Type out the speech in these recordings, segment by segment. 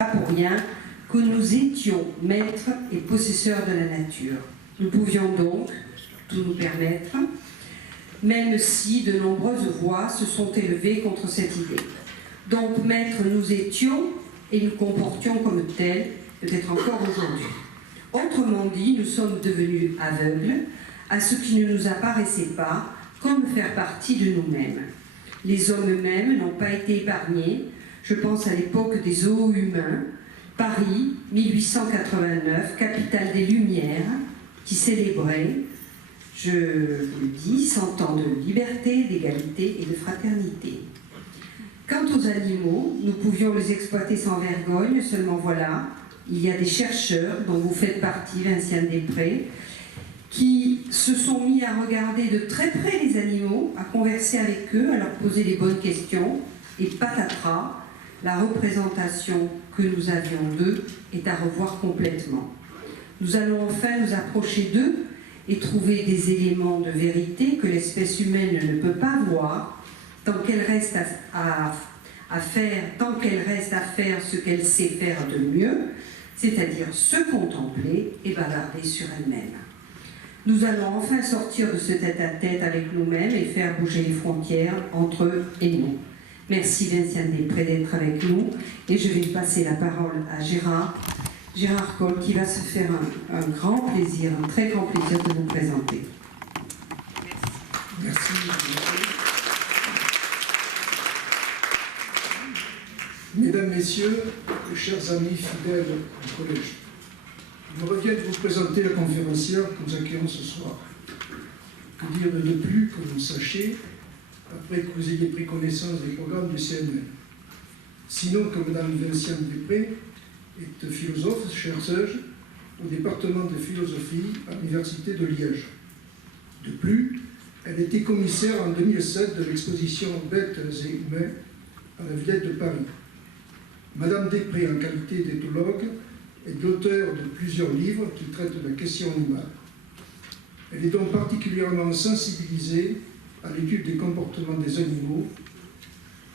Pas pour rien que nous étions maîtres et possesseurs de la nature. Nous pouvions donc tout nous permettre, même si de nombreuses voix se sont élevées contre cette idée. Donc maîtres nous étions et nous comportions comme tels, peut-être encore aujourd'hui. Autrement dit, nous sommes devenus aveugles à ce qui ne nous apparaissait pas comme faire partie de nous-mêmes. Les hommes eux-mêmes n'ont pas été épargnés. Je pense à l'époque des zoos humains, Paris, 1889, capitale des Lumières, qui célébrait, je vous le dis, 100 ans de liberté, d'égalité et de fraternité. Quant aux animaux, nous pouvions les exploiter sans vergogne, seulement voilà, il y a des chercheurs, dont vous faites partie, Vinciane Després, qui se sont mis à regarder de très près les animaux, à converser avec eux, à leur poser les bonnes questions, et patatras, la représentation que nous avions d'eux est à revoir complètement. Nous allons enfin nous approcher d'eux et trouver des éléments de vérité que l'espèce humaine ne peut pas voir tant qu'elle reste à faire ce qu'elle sait faire de mieux, c'est-à-dire se contempler et bavarder sur elle-même. Nous allons enfin sortir de ce tête-à-tête avec nous-mêmes et faire bouger les frontières entre eux et nous. Merci Vinciane Després d'être avec nous et je vais passer la parole à Gérard Coll qui va se faire un grand plaisir, un très grand plaisir de vous présenter. Merci. Mesdames, Messieurs, chers amis fidèles du collège, il me revient de vous présenter la conférencière que nous accueillons ce soir. Que dire de plus que vous sachiez, après que vous ayez pris connaissance des programmes du CNL. Sinon que Mme Vinciane Després est philosophe, chercheuse au département de philosophie à l'Université de Liège. De plus, elle était commissaire en 2007 de l'exposition Bêtes et humains à la Villette de Paris. Madame Després, en qualité d'éthologue, est l'auteure de plusieurs livres qui traitent de la question animale. Elle est donc particulièrement sensibilisée à l'étude des comportements des animaux,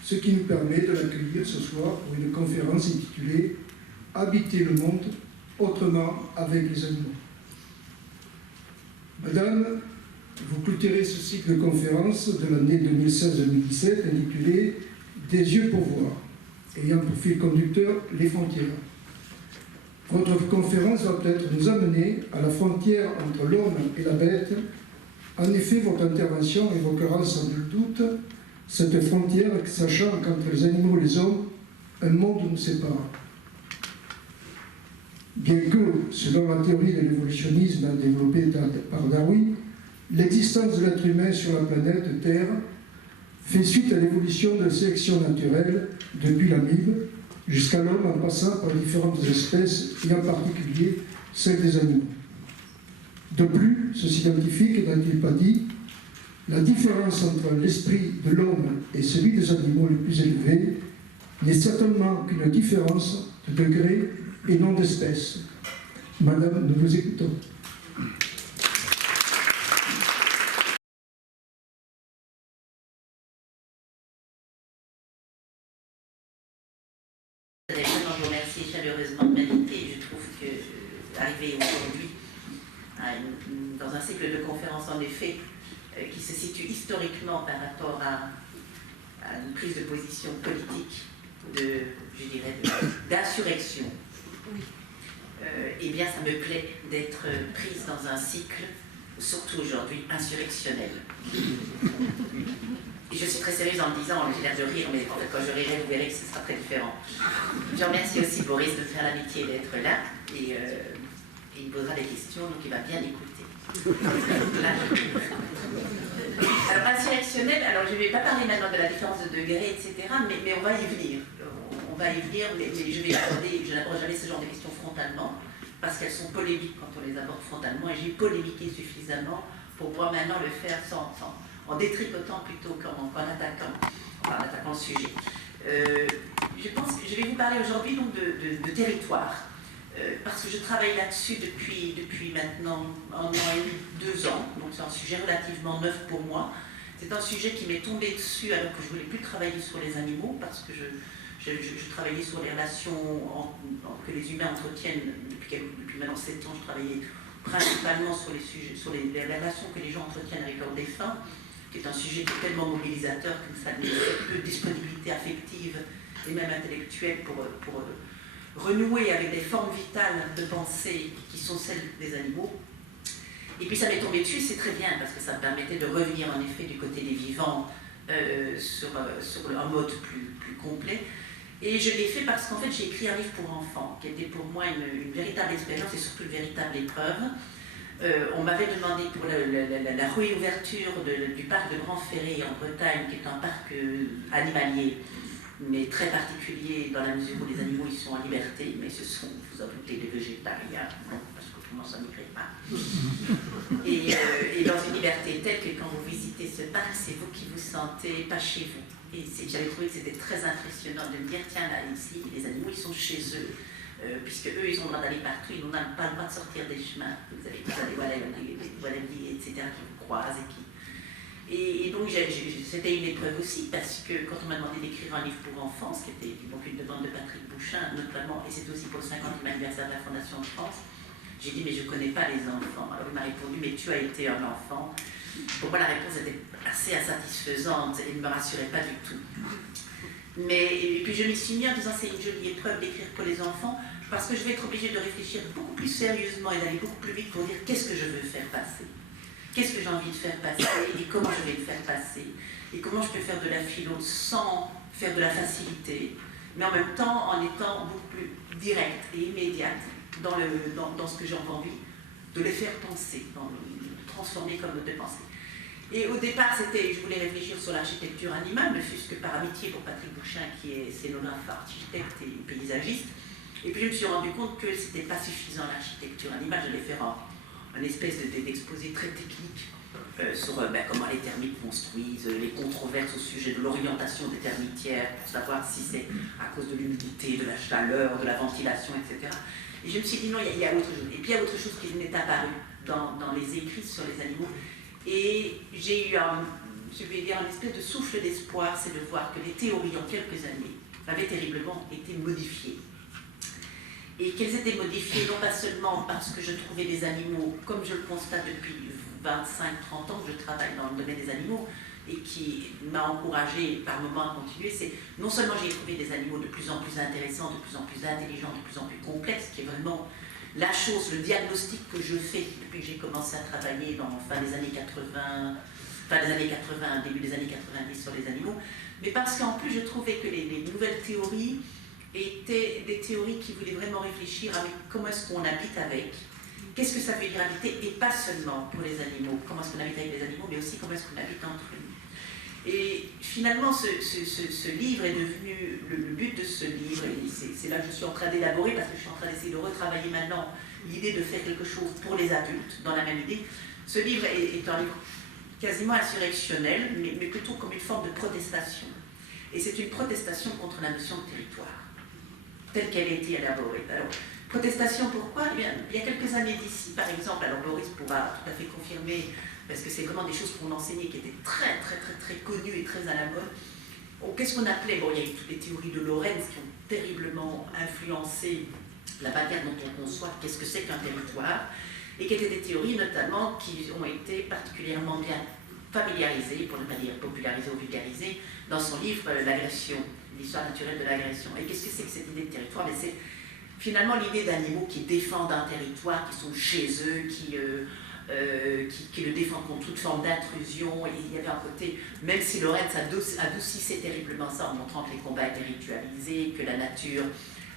ce qui nous permet de l'accueillir ce soir pour une conférence intitulée « Habiter le monde autrement avec les animaux ». Madame, vous clôturez ce cycle de conférences de l'année 2016-2017 intitulé « Des yeux pour voir », ayant pour fil conducteur les frontières. Votre conférence va peut-être nous amener à la frontière entre l'homme et la bête. En effet, votre intervention évoquera sans nul doute cette frontière, sachant qu'entre les animaux et les hommes, un monde nous sépare. Bien que, selon la théorie de l'évolutionnisme développée par Darwin, l'existence de l'être humain sur la planète Terre fait suite à l'évolution de la sélection naturelle depuis l'amibe jusqu'à l'homme en passant par différentes espèces et en particulier celles des animaux. De plus, ce scientifique n'a-t-il pas dit la différence entre l'esprit de l'homme et celui des animaux les plus élevés n'est certainement qu'une différence de degré et non d'espèce. Madame, nous vous écoutons. Je vous remercie chaleureusement de m'inviter. Je trouve que arriver aujourd'hui dans un cycle de conférences, en effet, qui se situe historiquement par rapport à une prise de position politique, d'insurrection, eh bien, ça me plaît d'être prise dans un cycle, surtout aujourd'hui, insurrectionnel. Et je suis très sérieuse en me disant, j'ai l'air de rire, mais en fait, quand je rirai, vous verrez que ce sera très différent. Je remercie aussi Boris de faire l'amitié d'être là, et il posera des questions, donc il va bien écouter. Alors, insurrectionnel, alors je ne vais pas parler maintenant de la différence de degré, etc., mais on va y venir. On va y venir, mais je n'aborde jamais ce genre de questions frontalement, parce qu'elles sont polémiques quand on les aborde frontalement, et j'ai polémiqué suffisamment pour pouvoir maintenant le faire en détricotant plutôt qu'en attaquant le sujet. Je pense que je vais vous parler aujourd'hui donc de territoire, parce que je travaille là-dessus depuis maintenant 1 an et demi, 2 ans, donc c'est un sujet relativement neuf pour moi. C'est un sujet qui m'est tombé dessus alors que je ne voulais plus travailler sur les animaux, parce que Je travaillais sur les relations que les humains entretiennent depuis maintenant 7 ans. Je travaillais principalement sur les sujets, sur les relations que les gens entretiennent avec leurs défunts, qui est un sujet qui est tellement mobilisateur que ça nécessite peu de disponibilité affective et même intellectuelle pour renouer avec des formes vitales de pensée qui sont celles des animaux. Et puis ça m'est tombé dessus, c'est très bien, parce que ça me permettait de revenir en effet du côté des vivants sur un mode plus complet. Et je l'ai fait parce qu'en fait j'ai écrit un livre pour enfants, qui était pour moi une véritable expérience et surtout une véritable épreuve. On m'avait demandé pour la réouverture du parc de Grand Ferré en Bretagne, qui est un parc animalier, mais très particulier dans la mesure où les animaux ils sont en liberté, mais ce sont, vous en doutez, des végétariens, non, parce qu'autrement ça n'irait pas. Et dans une liberté telle que quand vous visitez ce parc, c'est vous qui vous sentez pas chez vous. Et j'avais trouvé que c'était très impressionnant de me dire, tiens là, ici, les animaux ils sont chez eux, puisque eux ils ont le droit d'aller partout, ils n'ont pas le droit de sortir des chemins. Vous avez des wallabies, etc., qui vous croisent et qui... Et donc c'était une épreuve aussi, parce que quand on m'a demandé d'écrire un livre pour enfants, ce qui était donc une demande de Patrick Bouchain notamment, et c'est aussi pour le 50e anniversaire de la Fondation de France, j'ai dit mais je ne connais pas les enfants. Alors il m'a répondu mais tu as été un enfant. Pour moi la réponse était assez insatisfaisante et ne me rassurait pas du tout. Et puis je m'y suis mis en disant c'est une jolie épreuve d'écrire pour les enfants, parce que je vais être obligée de réfléchir beaucoup plus sérieusement et d'aller beaucoup plus vite pour dire qu'est-ce que je veux faire passer. Qu'est-ce que j'ai envie de faire passer et comment je vais le faire passer et comment je peux faire de la philo sans faire de la facilité, mais en même temps en étant beaucoup plus directe et immédiate dans ce que j'ai envie de les faire penser, de transformer comme mode de pensée. Et au départ, je voulais réfléchir sur l'architecture animale, ne fût-ce que par amitié pour Patrick Bouchain, qui est scénographe, architecte et paysagiste. Et puis je me suis rendu compte que ce n'était pas suffisant l'architecture animale, j'allais faire un espèce d'exposé très technique sur comment les termites construisent, les controverses au sujet de l'orientation des termitières, pour savoir si c'est à cause de l'humidité, de la chaleur, de la ventilation, etc. Et je me suis dit non, il y a autre chose. Et puis il y a autre chose qui m'est apparu dans les écrits sur les animaux. Et j'ai eu une espèce de souffle d'espoir, c'est de voir que les théories en quelques années avaient terriblement été modifiées. Et qu'elles étaient modifiées non pas seulement parce que je trouvais des animaux, comme je le constate depuis 25-30 ans que je travaille dans le domaine des animaux, et qui m'a encouragée par moments à continuer, c'est non seulement j'ai trouvé des animaux de plus en plus intéressants, de plus en plus intelligents, de plus en plus complexes, qui est vraiment la chose, le diagnostic que je fais depuis que j'ai commencé à travailler dans fin des années 80, début des années 90 sur les animaux, mais parce qu'en plus je trouvais que les nouvelles théories étaient des théories qui voulaient vraiment réfléchir avec comment est-ce qu'on habite avec, qu'est-ce que ça veut dire habiter, et pas seulement pour les animaux, comment est-ce qu'on habite avec les animaux, mais aussi comment est-ce qu'on habite entre nous. Et finalement, ce livre est devenu, le but de ce livre, et c'est là que je suis en train d'élaborer, parce que je suis en train d'essayer de retravailler maintenant l'idée de faire quelque chose pour les adultes, dans la même idée. Ce livre est un livre quasiment insurrectionnel, mais plutôt comme une forme de protestation. Et c'est une protestation contre la notion de territoire, telle qu'elle a été élaborée. Alors, protestation pourquoi? Eh bien, il y a quelques années d'ici, par exemple, alors Boris pourra tout à fait confirmer, parce que c'est vraiment des choses qu'on enseignait qui étaient très, très, très, très connues et très à la mode. Qu'est-ce qu'on appelait? Bon, il y a eu toutes les théories de Lorenz qui ont terriblement influencé la manière dont on conçoit qu'est-ce que c'est qu'un territoire, et qui étaient des théories notamment qui ont été particulièrement bien familiarisées, pour ne pas dire popularisées ou vulgarisées, dans son livre L'agression, l'histoire naturelle de l'agression. Et qu'est-ce que c'est que cette idée de territoire? Mais c'est finalement l'idée d'animaux qui défendent un territoire, qui sont chez eux, qui le défendent contre toute forme d'intrusion. Et il y avait un côté, même si Lorenz adoucissait terriblement ça en montrant que les combats étaient ritualisés, que la nature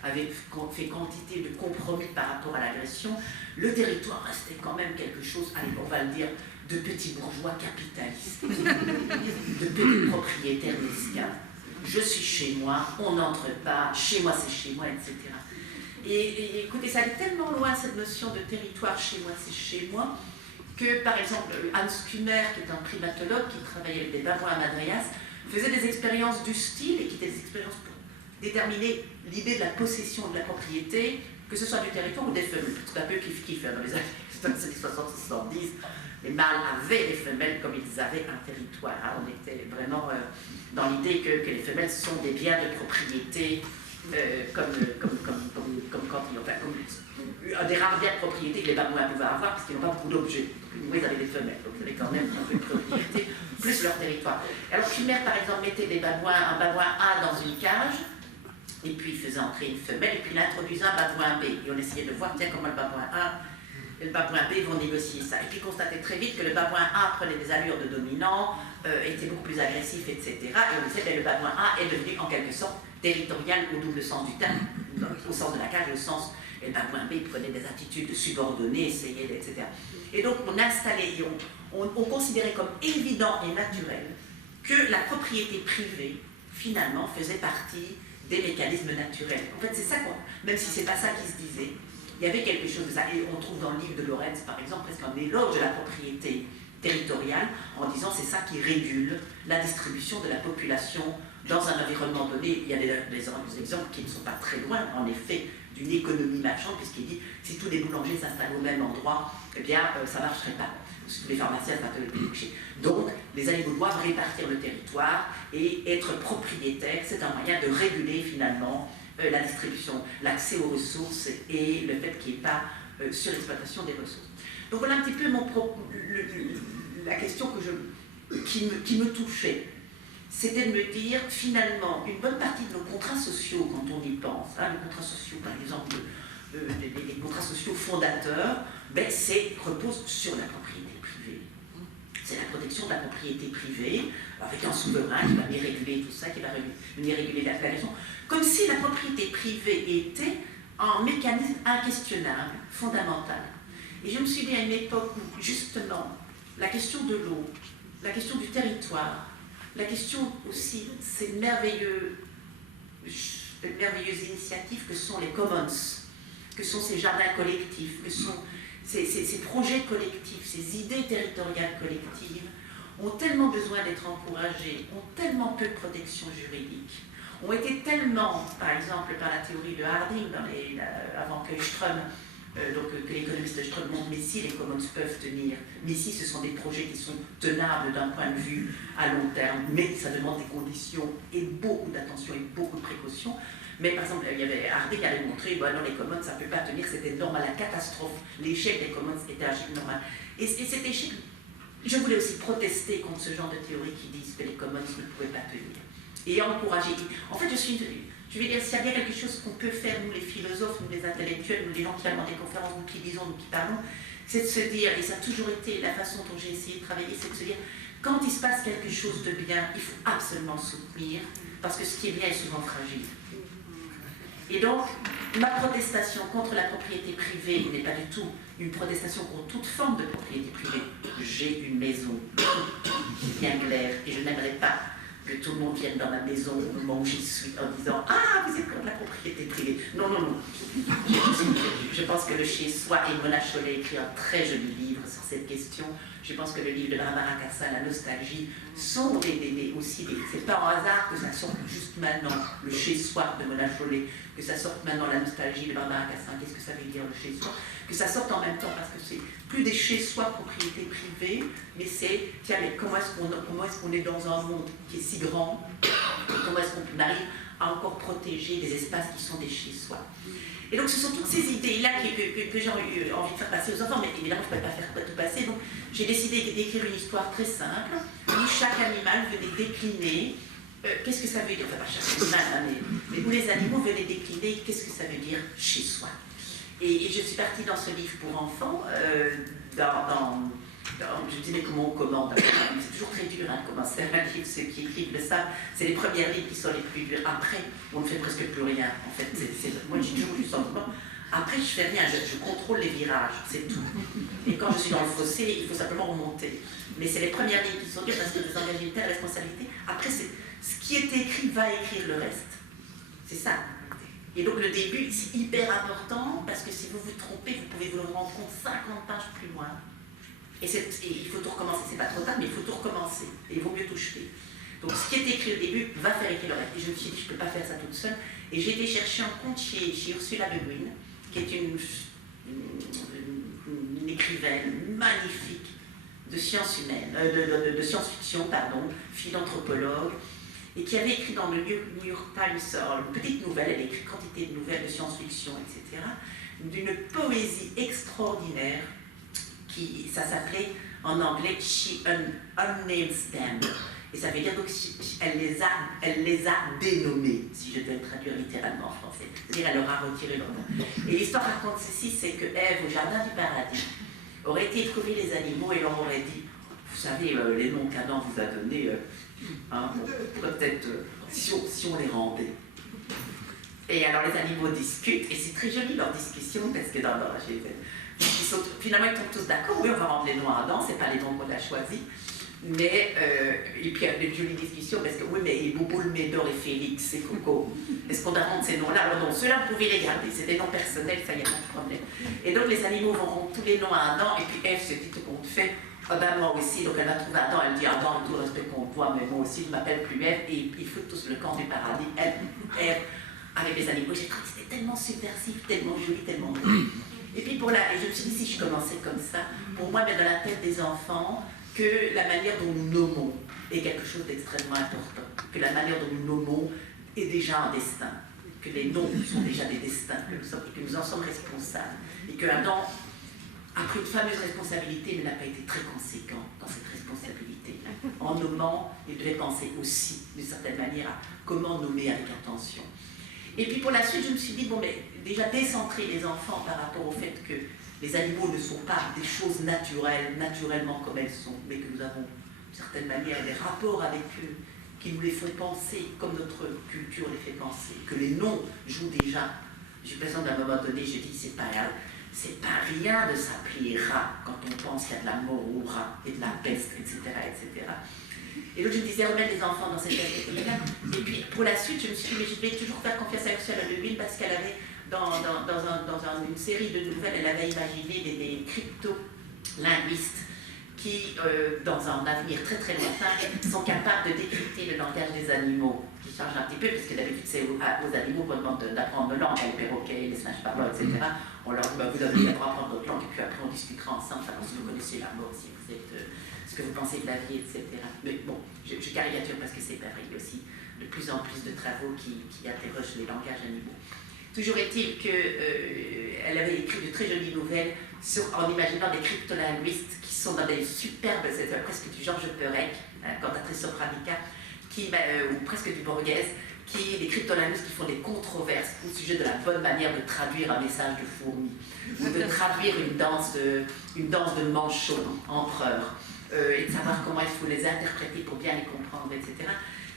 avait fait quantité de compromis par rapport à l'agression, le territoire restait quand même quelque chose, allez, on va le dire, de petits bourgeois capitalistes, de petits propriétaires mesquins. Je suis chez moi, on n'entre pas, chez moi c'est chez moi, etc. Et écoutez, ça allait tellement loin cette notion de territoire chez moi, c'est chez moi, que par exemple Hans Kühner, qui est un primatologue qui travaillait avec des babouins à Madrias, faisait des expériences du style, et qui étaient des expériences pour déterminer l'idée de la possession de la propriété, que ce soit du territoire ou des femelles. C'est un peu kiff-kiff dans les années 60-70. les mâles avaient les femelles comme ils avaient un territoire. Hein. On était vraiment dans l'idée que les femelles sont des biens de propriété, comme quand ils ont un des rares biens de propriété que les babouins pouvaient avoir, parce qu'ils n'ont pas beaucoup d'objets. Ils avaient des femelles, donc ils avaient quand même un peu de propriété, plus leur territoire. Alors qu'une mère, par exemple, mettait un babouin A dans une cage, et puis il faisait entrer une femelle, et puis il introduisait un babouin B. Et on essayait de voir, tiens, comment le babouin A et le babouin B vont négocier ça. Et puis il constatait très vite que le babouin A prenait des allures de dominant, était beaucoup plus agressif, etc. Et on disait que le babouin A est devenu en quelque sorte territorial au double sens du terme, au sens de la cage, au sens, et le babouin B prenait des attitudes subordonnées, essayait, etc. Et donc on installait, et on considérait comme évident et naturel que la propriété privée, finalement, faisait partie des mécanismes naturels. En fait, c'est ça même si c'est pas ça qui se disait, il y avait quelque chose de ça. Et on trouve dans le livre de Lorenz, par exemple, presque un éloge de la propriété territoriale, en disant c'est ça qui régule la distribution de la population dans un environnement donné. Il y a des exemples qui ne sont pas très loin, en effet, d'une économie marchande, puisqu'il dit si tous les boulangers s'installent au même endroit, eh bien, ça ne marcherait pas. Si tous les pharmaciens s'installent au même endroit. Donc, les animaux doivent répartir le territoire et être propriétaires. C'est un moyen de réguler, finalement, la distribution, l'accès aux ressources et le fait qu'il n'y ait pas surexploitation des ressources. Donc, voilà un petit peu la question qui me touchait. C'était de me dire, finalement, une bonne partie de nos contrats sociaux, quand on y pense, hein, les contrats sociaux, par exemple, les contrats sociaux fondateurs, ben, repose sur la propriété privée. C'est la protection de la propriété privée, avec un souverain qui va venir réguler tout ça, qui va venir réguler la raison, comme si la propriété privée était un mécanisme inquestionnable, fondamental. Et je me suis dit à une époque où, justement, la question de l'eau, la question du territoire, la question aussi, ces merveilleuses initiatives que sont les commons, que sont ces jardins collectifs, que sont ces projets collectifs, ces idées territoriales collectives, ont tellement besoin d'être encouragées, ont tellement peu de protection juridique, ont été tellement, par exemple, par la théorie de Harding, avant que Ström, que l'économiste Ström montre, mais si les commons peuvent tenir, mais si ce sont des projets qui sont tenables d'un point de vue à long terme, mais ça demande des conditions et beaucoup d'attention et beaucoup de précautions. Mais par exemple, Harding avait montré, bon, non, les commons, ça ne peut pas tenir, c'était normal, la catastrophe, l'échec des commons était un échec normal. Et cet échec, je voulais aussi protester contre ce genre de théories qui disent que les commons ne pouvaient pas tenir. Et encourager. En fait, je vais dire, s'il y a bien quelque chose qu'on peut faire, nous les philosophes, nous les intellectuels, nous les gens qui allons des conférences, nous qui lisons, nous qui parlons, c'est de se dire, et ça a toujours été la façon dont j'ai essayé de travailler, c'est de se dire, quand il se passe quelque chose de bien, il faut absolument le soutenir, parce que ce qui est bien est souvent fragile. Et donc, ma protestation contre la propriété privée n'est pas du tout une protestation contre toute forme de propriété privée. J'ai une maison bien claire et je n'aimerais pas que tout le monde vienne dans ma maison au moment où j'y suis en disant « Ah, vous êtes contre la propriété privée ». Non, non, non. Je pense que le chez-soi, et Mona Chollet a écrit un très joli livre sur cette question. Je pense que le livre de Barbara Cassin, La nostalgie, sont aussi c'est pas un hasard que ça sorte juste maintenant, le chez-soi de Mona Chollet, que ça sorte maintenant la nostalgie de Barbara Cassin. Qu'est-ce que ça veut dire le chez-soi? Que ça sorte en même temps, parce que c'est plus des chez-soi propriété privée, mais c'est, tiens, mais comment est-ce qu'on est dans un monde qui est si grand, et comment est-ce qu'on arrive à encore protéger des espaces qui sont des chez-soi. Et donc ce sont toutes ces idées-là que j'ai envie de faire passer aux enfants, mais évidemment je ne pouvais pas faire tout passer, donc j'ai décidé d'écrire une histoire très simple, où chaque animal venait décliner, qu'est-ce que ça veut dire, enfin pas chaque animal, hein, mais où les animaux venaient décliner, qu'est-ce que ça veut dire chez soi. Et je suis partie dans ce livre pour enfants, je disais comment on commande, c'est toujours très dur de commencer un livre, ceux qui écrivent le savent, c'est les premières lignes qui sont les plus dures, après on ne fait presque plus rien, en fait, moi j'ai toujours eu le sentiment, après je fais rien, je contrôle les virages, c'est tout, et quand je suis dans le fossé, il faut simplement remonter, mais c'est les premières lignes qui sont dures parce que vous engagez une telle responsabilité, après ce qui est écrit va écrire le reste, c'est ça. Et donc le début, c'est hyper important, parce que si vous vous trompez, vous pouvez vous le rendre compte 50 pages plus loin. Et il faut tout recommencer, c'est pas trop tard, mais il faut tout recommencer. Et il vaut mieux tout jeter. Donc ce qui est écrit au début va faire écrire le reste. Et je me suis dit, je ne peux pas faire ça toute seule. Et j'ai été chercher un conte chez Ursula Le Guin, qui est une écrivaine magnifique, de sciences humaines, de science-fiction, pardon, philanthropologue, et qui avait écrit dans le New York Times une petite nouvelle, elle a écrit quantité de nouvelles de science-fiction, etc., d'une poésie extraordinaire, ça s'appelait en anglais « She unnames them ». Et ça veut dire donc elle les a dénommés, si je devais traduire littéralement en français. C'est-à-dire elle leur a retiré leur nom. Et l'histoire raconte ceci, c'est que Ève, au jardin du paradis, aurait été trouver les animaux et leur aurait dit, vous savez, les noms qu'Adam vous a donnés, peut-être si on les rendait. Et alors les animaux discutent, et c'est très joli leur discussion, parce que finalement ils tombent tous d'accord, oui on va rendre les noms à Adam, c'est pas les noms qu'on a choisis. Mais, et puis il y a une jolie discussion, parce que oui, mais Bobo, le Médor et Félix et Coco, est-ce qu'on doit rendre ces noms-là? Alors non, ceux-là, vous pouvez les garder, c'est des noms personnels, ça y a pas de problème. Et donc les animaux vont rendre tous les noms à Adam, et puis Ève se dit tout compte fait, ah ben moi aussi, donc elle va trouver Adam, elle dit Adam, tout le respect qu'on voit, mais moi aussi, je ne m'appelle plus Ève, et ils foutent tous le camp du paradis, Ève, avec les animaux. J'ai trouvé que c'était tellement subversif, tellement joli, tellement beau. Et puis et je me suis dit, si je commençais comme ça, pour moi, mettre dans la tête des enfants, que la manière dont nous nommons est quelque chose d'extrêmement important, que la manière dont nous nommons est déjà un destin, que les noms sont déjà des destins, que nous en sommes responsables, et que Adam a pris une fameuse responsabilité, mais n'a pas été très conséquent dans cette responsabilité. En nommant, il devait penser aussi, d'une certaine manière, à comment nommer avec attention. Et puis pour la suite, je me suis dit, bon, mais déjà décentrer les enfants par rapport au fait que les animaux ne sont pas des choses naturelles, naturellement comme elles sont, mais que nous avons, d'une certaine manière, des rapports avec eux qui nous les font penser comme notre culture les fait penser, que les noms jouent déjà. Je plaisante à un moment donné, je dis, c'est pas rien de s'appeler rat quand on pense qu'il y a de la mort au rat et de la peste, etc., etc. Et donc je me disais, remettre les enfants dans cette catégorie-là. Et puis pour la suite, je me suis dit, mais je vais toujours faire confiance à Ursula Le Guin parce qu'elle avait, dans une série de nouvelles, elle avait imaginé des crypto-linguistes qui, dans un avenir très très lointain, sont capables de décrypter le langage des animaux, qui change un petit peu, parce que d'habitude c'est aux animaux qu'on demande d'apprendre une langue, les perroquets, les singes parlants, etc. On leur dit, bah, vous avez d'abord apprendre votre langue, et puis après on discutera ensemble, savoir si vous connaissez la mort, si vous êtes, ce que vous pensez de la vie, etc. Mais bon, je caricature parce que c'est pas vrai, il y a aussi de plus en plus de travaux qui interrogent les langages animaux. Toujours est-il qu'elle avait écrit de très jolies nouvelles en imaginant des cryptolinguistes qui sont dans des superbes, c'est presque du Georges Perec, cantatrice sopranica, ou presque du Borghese, des cryptolinguistes qui font des controverses au sujet de la bonne manière de traduire un message de fourmi, ou de traduire une danse de manchot, empereur, et de savoir comment il faut les interpréter pour bien les comprendre, etc.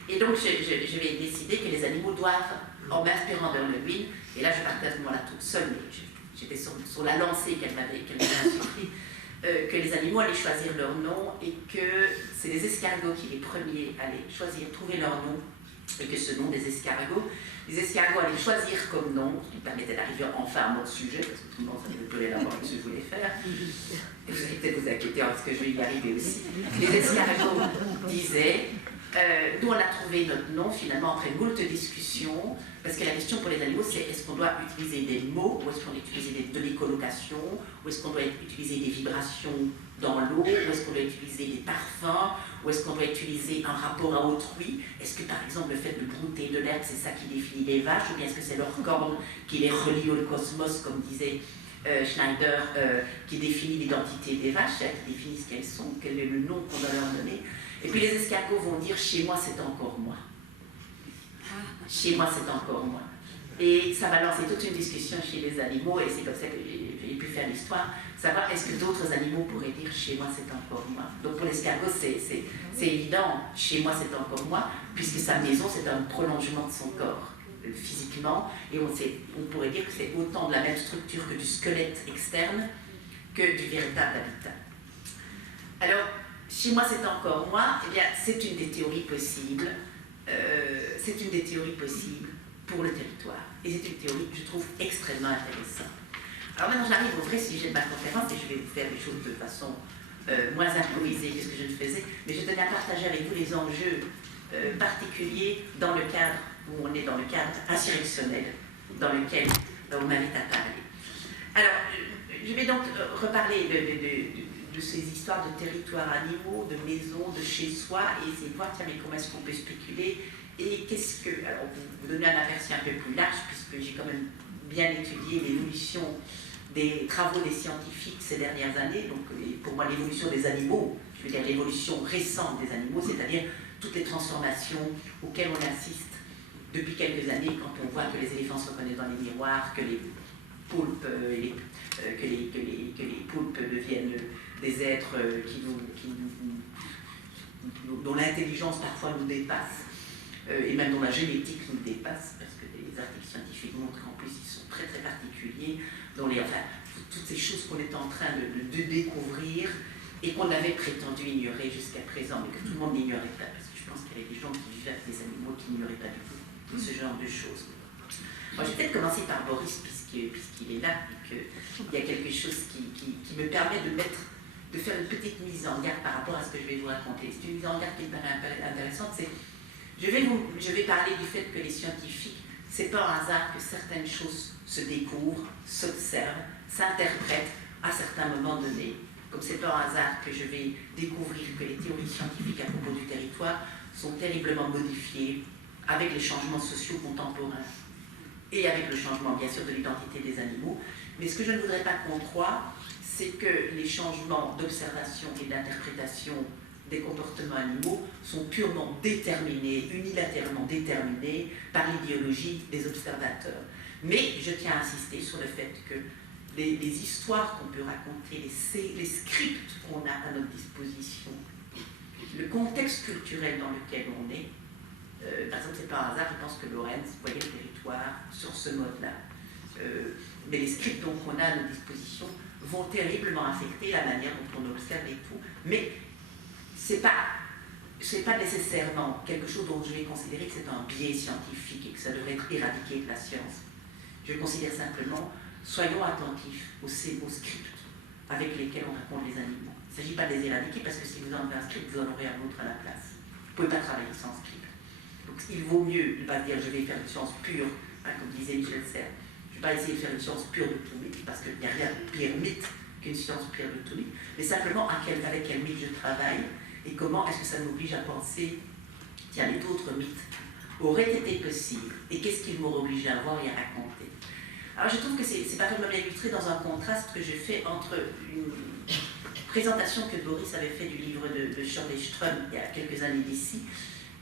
Et donc je vais décider que les animaux doivent, en m'inspirant de Le Guin, et là je partais à ce moment-là toute seule, mais j'étais sur la lancée qu'elle m'avait insufflée, que les animaux allaient choisir leur nom et que c'est les escargots qui les premiers allaient choisir, trouver leur nom, et que ce nom des escargots, les escargots allaient choisir comme nom, ce qui permettait d'arriver enfin à mon sujet, parce que tout le monde savait plus l'avoir ce que je voulais faire. Et vous allez peut-être vous inquiéter parce que je vais y arriver aussi. Les escargots disaient, nous on a trouvé notre nom finalement après moult discussions, parce que la question pour les animaux c'est est-ce qu'on doit utiliser des mots, ou est-ce qu'on doit utiliser de l'écolocation, ou est-ce qu'on doit utiliser des vibrations dans l'eau, ou est-ce qu'on doit utiliser des parfums, ou est-ce qu'on doit utiliser un rapport à autrui, est-ce que par exemple le fait de brouter de l'herbe c'est ça qui définit les vaches, ou bien est-ce que c'est leur corne qui les relie au cosmos comme disait Schneider, qui définit l'identité des vaches, qui définit ce qu'elles sont, quel est le nom qu'on doit leur donner. Et puis les escargots vont dire « chez moi c'est encore moi ». Chez moi c'est encore moi. Et ça va lancer toute une discussion chez les animaux, et c'est comme ça que j'ai pu faire l'histoire, savoir est-ce que d'autres animaux pourraient dire « chez moi c'est encore moi ». Donc pour l'escargot c'est évident, chez moi c'est encore moi, puisque sa maison c'est un prolongement de son corps, physiquement, et on pourrait dire que c'est autant de la même structure que du squelette externe que du véritable habitat. Alors, chez moi c'est encore moi, eh bien c'est une des théories possibles, pour le territoire. Et c'est une théorie que je trouve extrêmement intéressante. Alors maintenant j'arrive au vrai sujet de ma conférence et je vais vous faire les choses de façon moins improvisée que ce que je le faisais, mais je tenais à partager avec vous les enjeux particuliers dans le cadre où on est dans le cadre insurrectionnel dans lequel on m'invite à parler. Alors, je vais donc reparler ces histoires de territoires animaux, de maisons, de chez soi, et essayer de voir, tiens, mais comment est-ce qu'on peut spéculer, et qu'est-ce que... Alors, vous donnez un aperçu un peu plus large, puisque j'ai quand même bien étudié l'évolution des travaux des scientifiques ces dernières années, donc pour moi l'évolution des animaux, je veux dire l'évolution récente des animaux, c'est-à-dire toutes les transformations auxquelles on assiste depuis quelques années, quand on voit que les éléphants se reconnaissent dans les miroirs, que les poulpes, que les poulpes deviennent des êtres dont l'intelligence parfois nous dépasse, et même dont la génétique nous dépasse, parce que les articles scientifiques montrent qu'en plus ils sont très très particuliers, enfin, toutes ces choses qu'on est en train de découvrir et qu'on avait prétendu ignorer jusqu'à présent, mais que tout le monde n'ignorait pas, parce que je pense qu'il y avait des gens qui vivaient avec des animaux qui n'ignoraient pas du tout ce genre de choses. Moi, je vais peut-être commencer par Boris, puisqu'il est là, et qu'il y a quelque chose qui me permet de faire une petite mise en garde par rapport à ce que je vais vous raconter. C'est une mise en garde qui me paraît un peu intéressante. Je vais parler du fait que les scientifiques, c'est pas un hasard que certaines choses se découvrent, s'observent, s'interprètent à certains moments donnés. Comme c'est pas un hasard que je vais découvrir que les théories scientifiques à propos du territoire sont terriblement modifiées avec les changements sociaux contemporains et avec le changement, bien sûr, de l'identité des animaux. Mais ce que je ne voudrais pas qu'on croie, c'est que les changements d'observation et d'interprétation des comportements animaux sont purement déterminés, unilatéralement déterminés par l'idéologie des observateurs. Mais je tiens à insister sur le fait que les histoires qu'on peut raconter, les scripts qu'on a à notre disposition, le contexte culturel dans lequel on est, par exemple, c'est pas un hasard, je pense que Lorenz voyait le territoire sur ce mode-là. Mais les scripts qu'on a à notre disposition vont terriblement affecter la manière dont on observe et tout. Mais c'est pas nécessairement quelque chose dont je vais considérer que c'est un biais scientifique et que ça devrait être éradiqué de la science. Je considère simplement, soyons attentifs aux scripts avec lesquels on raconte les animaux. Il ne s'agit pas de les éradiquer parce que si vous enlevez un script, vous en aurez un autre à la place. Vous ne pouvez pas travailler sans script. Donc il vaut mieux ne pas dire je vais faire une science pure, hein, comme disait Michel Serres. Je ne vais pas essayer de faire une science pure de tout mythe, parce qu'il n'y a rien de pire mythe qu'une science pure de tout mythe, mais simplement avec quel mythe je travaille et comment est-ce que ça m'oblige à penser, tiens, les autres mythes auraient été possibles et qu'est-ce qu'ils m'auraient obligé à voir et à raconter. Alors je trouve que c'est parfaitement bien illustré dans un contraste que je fais entre une présentation que Boris avait fait du livre de Shirley Ström il y a quelques années d'ici,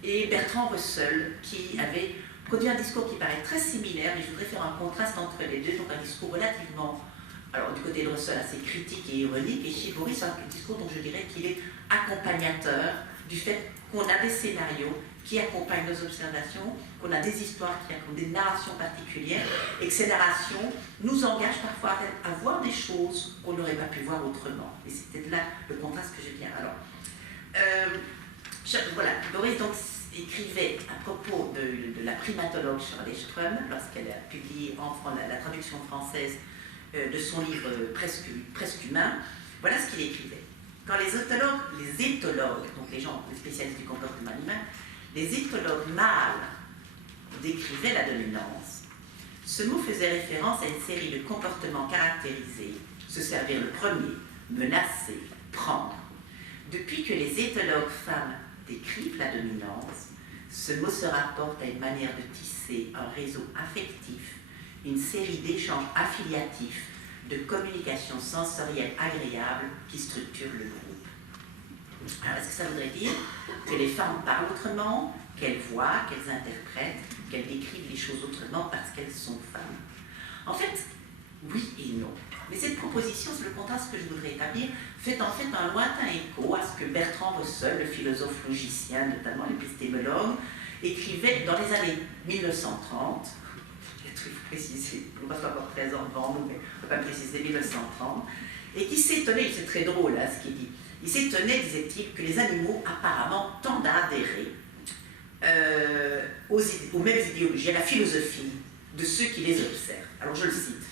et Bertrand Russell qui avait produit un discours qui paraît très similaire, mais je voudrais faire un contraste entre les deux, donc un discours relativement, alors du côté de Russell assez critique et ironique, et chez Boris un discours dont je dirais qu'il est accompagnateur du fait qu'on a des scénarios qui accompagnent nos observations, qu'on a des histoires qui racontent des narrations particulières, et que ces narrations nous engagent parfois à voir des choses qu'on n'aurait pas pu voir autrement. Et c'était là le contraste que je viens. Alors, voilà, Boris donc écrivait à propos de la primatologue Shirley Ström, lorsqu'elle a publié la traduction française de son livre presque humain. Voilà ce qu'il écrivait. Quand les éthologues, donc les spécialistes du comportement animal, les éthologues mâles décrivaient la dominance, ce mot faisait référence à une série de comportements caractérisés, se servir le premier, menacer, prendre. Depuis que les éthologues femmes décrivent la dominance, ce mot se rapporte à une manière de tisser un réseau affectif, une série d'échanges affiliatifs, de communication sensorielle agréable qui structure le groupe. Alors, est-ce que ça voudrait dire que les femmes parlent autrement, qu'elles voient, qu'elles interprètent, qu'elles décrivent les choses autrement parce qu'elles sont femmes? En fait, oui et non. Mais cette proposition, c'est le contraste que je voudrais établir, fait en fait un lointain écho à ce que Bertrand Russell, le philosophe logicien, notamment l'épistémologue, écrivait dans les années 1930. Il faut préciser, on ne passe pas encore 13 ans devant nous, mais on ne peut pas préciser 1930, et qui s'étonnait, c'est très drôle hein, ce qu'il dit, il s'étonnait, disait-il, que les animaux apparemment tendent à adhérer aux mêmes idéologies, à la philosophie de ceux qui les observent. Alors je le cite.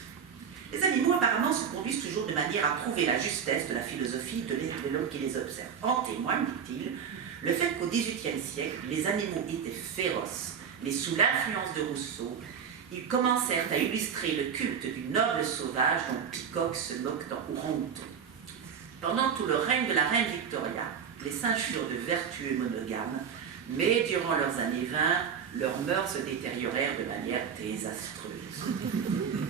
Les animaux apparemment se conduisent toujours de manière à prouver la justesse de la philosophie de l'homme qui les observe. En témoigne, dit-il, le fait qu'au XVIIIe siècle, les animaux étaient féroces, mais sous l'influence de Rousseau, ils commencèrent à illustrer le culte du noble sauvage dont Peacock se moque dans Orang-Outan. Pendant tout le règne de la reine Victoria, les singes furent de vertueux monogames, mais durant leurs années 20, leurs mœurs se détériorèrent de manière désastreuse.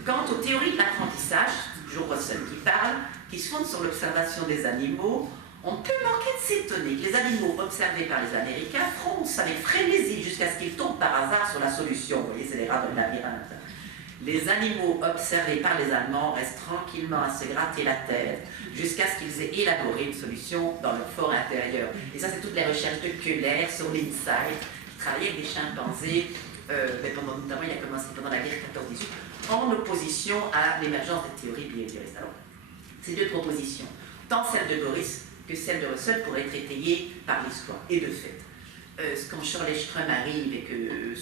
Quant aux théories de l'apprentissage, toujours Russell qui parle, qui se fondent sur l'observation des animaux, on peut manquer de s'étonner que les animaux observés par les Américains froncent avec frénésie jusqu'à ce qu'ils tombent par hasard sur la solution. Vous voyez, c'est les rats dans le labyrinthe. Les animaux observés par les Allemands restent tranquillement à se gratter la tête jusqu'à ce qu'ils aient élaboré une solution dans leur fort intérieur. Et ça, c'est toutes les recherches de Köhler sur l'insight, qui travaillait avec des chimpanzés, notamment il a commencé pendant la guerre 14-18, en opposition à l'émergence des théories behavioristes. Alors, ces deux propositions, tant celle de Boris que celle de Russell, pourraient être étayées par l'histoire. Et de fait, quand Shirley Ström arrive et que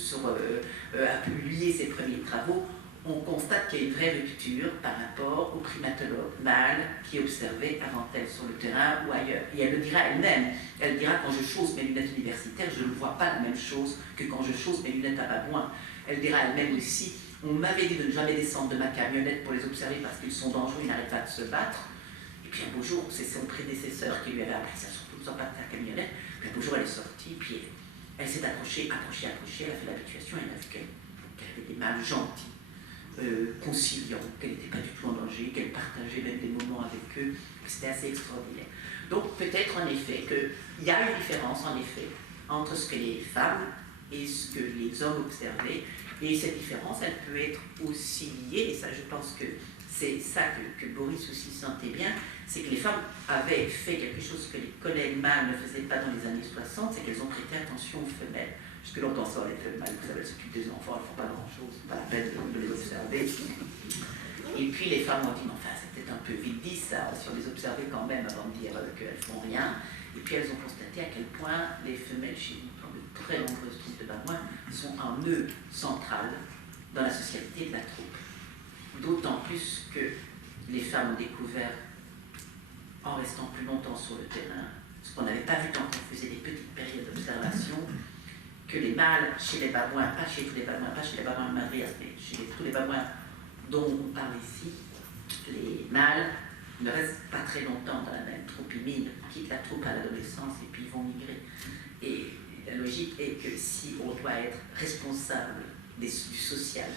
a publié ses premiers travaux, on constate qu'il y a une vraie rupture par rapport aux primatologues mâles qui observaient avant elle sur le terrain ou ailleurs. Et elle le dira elle-même. Elle dira, quand je chausse mes lunettes universitaires, je ne vois pas la même chose que quand je chausse mes lunettes à babouin. Elle dira elle-même aussi, on m'avait dit de ne jamais descendre de ma camionnette pour les observer parce qu'ils sont dangereux, ils n'arrêtent pas de se battre. Et puis un beau jour, c'est son prédécesseur qui lui avait appris ça, surtout ne sort pas de ta camionnette. Puis un beau jour, elle est sortie, puis elle s'est accrochée, elle a fait l'habituation, elle a vu qu'elle avait des mâles gentils, conciliants, qu'elle n'était pas du tout en danger, qu'elle partageait même des moments avec eux. C'était assez extraordinaire. Donc peut-être en effet qu'il y a une différence en effet entre ce que les femmes et ce que les hommes observaient. Et cette différence, elle peut être aussi liée, et ça je pense que c'est ça que Boris aussi sentait bien, c'est que les femmes avaient fait quelque chose que les collègues mâles ne faisaient pas dans les années 60, c'est qu'elles ont prêté attention aux femelles. Jusque longtemps, ça, les femmes mâles, vous savez, elles s'occupent des enfants, elles ne font pas grand-chose, pas la peine de les observer. Et puis les femmes ont dit, mais enfin, c'est peut-être un peu vite dit ça, si on les observait quand même avant de dire qu'elles font rien. Et puis elles ont constaté à quel point les femelles, chez nous, dans de très nombreuses troupes de babouins, sont un nœud central dans la socialité de la troupe. D'autant plus que les femmes ont découvert, en restant plus longtemps sur le terrain, ce qu'on n'avait pas vu quand on faisait des petites périodes d'observation, que les mâles chez les babouins, pas chez tous les babouins, pas chez les babouins de Madrid, mais chez tous les babouins dont on parle ici, les mâles ne restent pas très longtemps dans la même troupe, ils quittent la troupe à l'adolescence et puis ils vont migrer. Et la logique est que si on doit être responsable du social,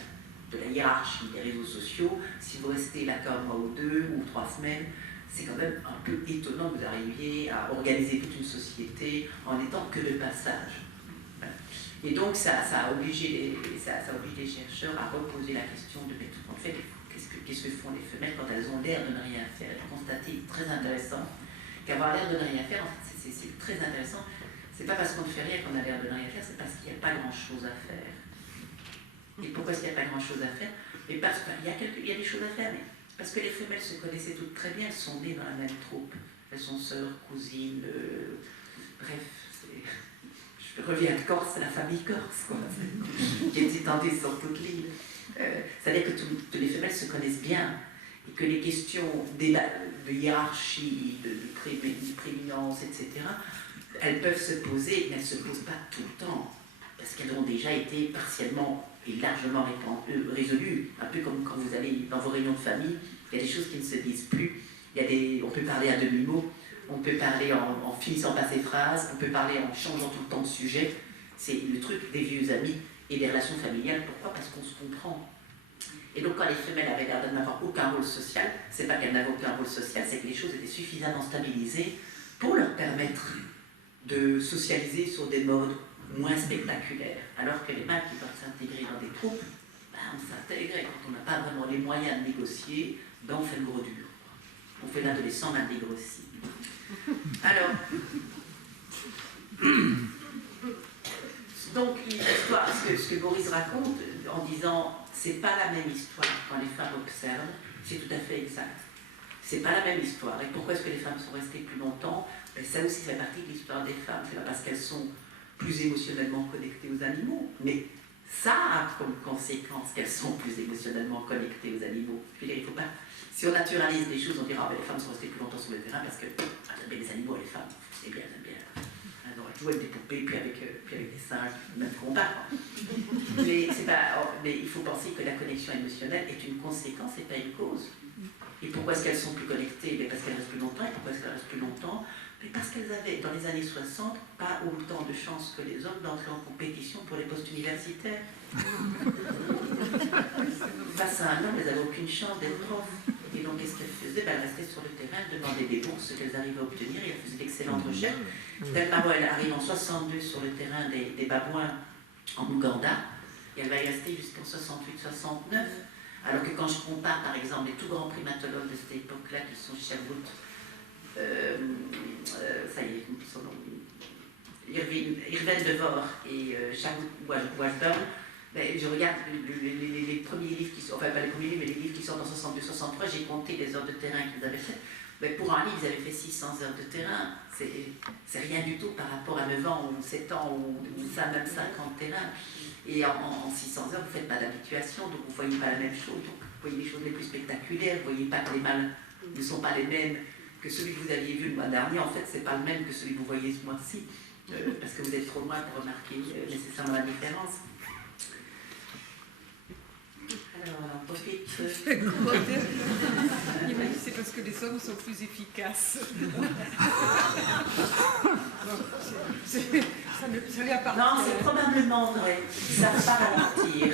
de la hiérarchie des réseaux sociaux, si vous restez là qu'un mois ou 2 ou 3 semaines, c'est quand même un peu étonnant que vous arriviez à organiser toute une société en n'étant que de passage. Et donc ça a obligé les chercheurs à reposer la question de mais en fait, qu'est-ce que font les femelles quand elles ont l'air de ne rien faire. Elles ont constaté, très intéressant, qu'avoir l'air de ne rien faire, en fait, c'est très intéressant. C'est pas parce qu'on ne fait rien qu'on a l'air de ne rien faire, c'est parce qu'il n'y a pas grand-chose à faire. Et pourquoi est-ce qu'il n'y a pas grand-chose à faire? Mais parce qu'il y a des choses à faire, mais parce que les femelles se connaissaient toutes très bien, elles sont nées dans la même troupe. Elles sont sœurs, cousines, bref, je reviens de Corse, c'est la famille corse, quoi, qui est étendue sur toute l'île. C'est-à-dire que toutes les femelles se connaissent bien et que les questions de hiérarchie, de prééminence, etc., elles peuvent se poser, mais elles ne se posent pas tout le temps, parce qu'elles ont déjà été partiellement et largement résolues, un peu comme quand vous allez dans vos réunions de famille, il y a des choses qui ne se disent plus, on peut parler à demi-mot, on peut parler en finissant par ses phrases, on peut parler en changeant tout le temps de sujet. C'est le truc des vieux amis et des relations familiales. Pourquoi? Parce qu'on se comprend. Et donc quand les femelles avaient l'air de n'avoir aucun rôle social, c'est pas qu'elles n'avaient aucun rôle social, c'est que les choses étaient suffisamment stabilisées pour leur permettre de socialiser sur des modes moins spectaculaires. Alors que les mâles qui peuvent s'intégrer dans des troupes, on s'intègre et quand on n'a pas vraiment les moyens de négocier, on fait le gros dur. On fait l'adolescent mal dégrossi. Alors, donc l'histoire, ce que Boris raconte en disant c'est pas la même histoire quand les femmes observent, c'est tout à fait exact. C'est pas la même histoire. Et pourquoi est-ce que les femmes sont restées plus longtemps? Ça aussi fait partie de l'histoire des femmes. C'est pas parce qu'elles sont plus émotionnellement connectées aux animaux, mais ça a comme conséquence qu'elles sont plus émotionnellement connectées aux animaux. Je veux dire, il faut pas. Si on naturalise les choses, on dira les femmes sont restées plus longtemps sur le terrain parce que elles aiment bien les animaux, les femmes, c'est bien, elles aiment bien. Elles auraient joué avec des poupées, puis avec des singes, même combat. Mais il faut penser que la connexion émotionnelle est une conséquence et pas une cause. Et pourquoi est-ce qu'elles sont plus connectées? Parce qu'elles restent plus longtemps. Et pourquoi est-ce qu'elles restent plus longtemps? Mais parce qu'elles avaient, dans les années 60, pas autant de chances que les hommes d'entrer en compétition pour les postes universitaires. Face à un homme, elles n'avaient aucune chance d'être prof. Et donc, qu'est-ce qu'elles faisaient? Elles restaient sur le terrain, elles demandaient des bourses qu'elles arrivaient à obtenir, et elles faisaient d'excellentes recherches. Tellement elle arrive en 62 sur le terrain des babouins en Ouganda, et elle va y rester jusqu'en 68-69. Alors que quand je compare, par exemple, les tout grands primatologues de cette époque-là, qui sont Sherwood, ça y est, son nom, Irvine Devore et Sherwood Washburn, je regarde les premiers livres qui sont, enfin pas les premiers livres, mais les livres qui sortent en 62-63, j'ai compté les heures de terrain qu'ils avaient fait. Mais pour un livre, ils avaient fait 600 heures de terrain. C'est rien du tout par rapport à 9 ans ou 7 ans ou ça, même 50 terrains. Et en 600 heures, vous faites pas d'habituation, donc vous ne voyez pas la même chose. Donc vous voyez les choses les plus spectaculaires, vous ne voyez pas que les mâles ne sont pas les mêmes que celui que vous aviez vu le mois dernier. En fait, ce n'est pas le même que celui que vous voyez ce mois-ci, parce que vous êtes trop loin pour remarquer nécessairement la différence. Alors, on en profite. Il m'a dit c'est parce que les hommes sont plus efficaces. Ça lui appartient. Non, c'est probablement vrai. Ils ne savent pas ralentir.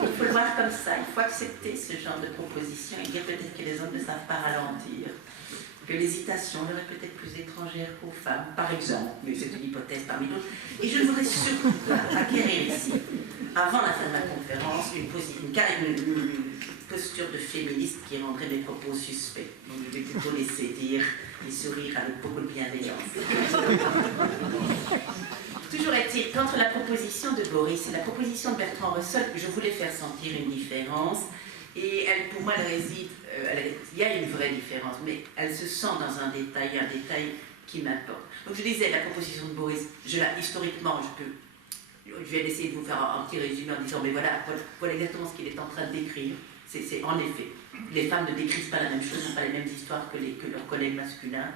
Il faut le voir comme ça. Il faut accepter ce genre de proposition et dire peut-être que les hommes ne savent pas ralentir. Que l'hésitation leur est peut-être plus étrangère qu'aux femmes, par exemple. Mais c'est une hypothèse parmi d'autres. Et je voudrais surtout acquérir ici, avant la fin de ma conférence, une posture de féministe qui rendrait mes propos suspects. Donc je vais plutôt laisser dire et sourire avec beaucoup de bienveillance. Toujours est-il qu'entre la proposition de Boris et la proposition de Bertrand Russell, je voulais faire sentir une différence. Et elle, pour moi, elle réside, il y a une vraie différence, mais elle se sent dans un détail qui m'importe. Donc je disais, la proposition de Boris, historiquement, je vais essayer de vous faire un petit résumé en disant, mais voilà exactement ce qu'il est en train de décrire. C'est en effet, les femmes ne décrivent pas la même chose, n'ont pas les mêmes histoires que leurs collègues masculins.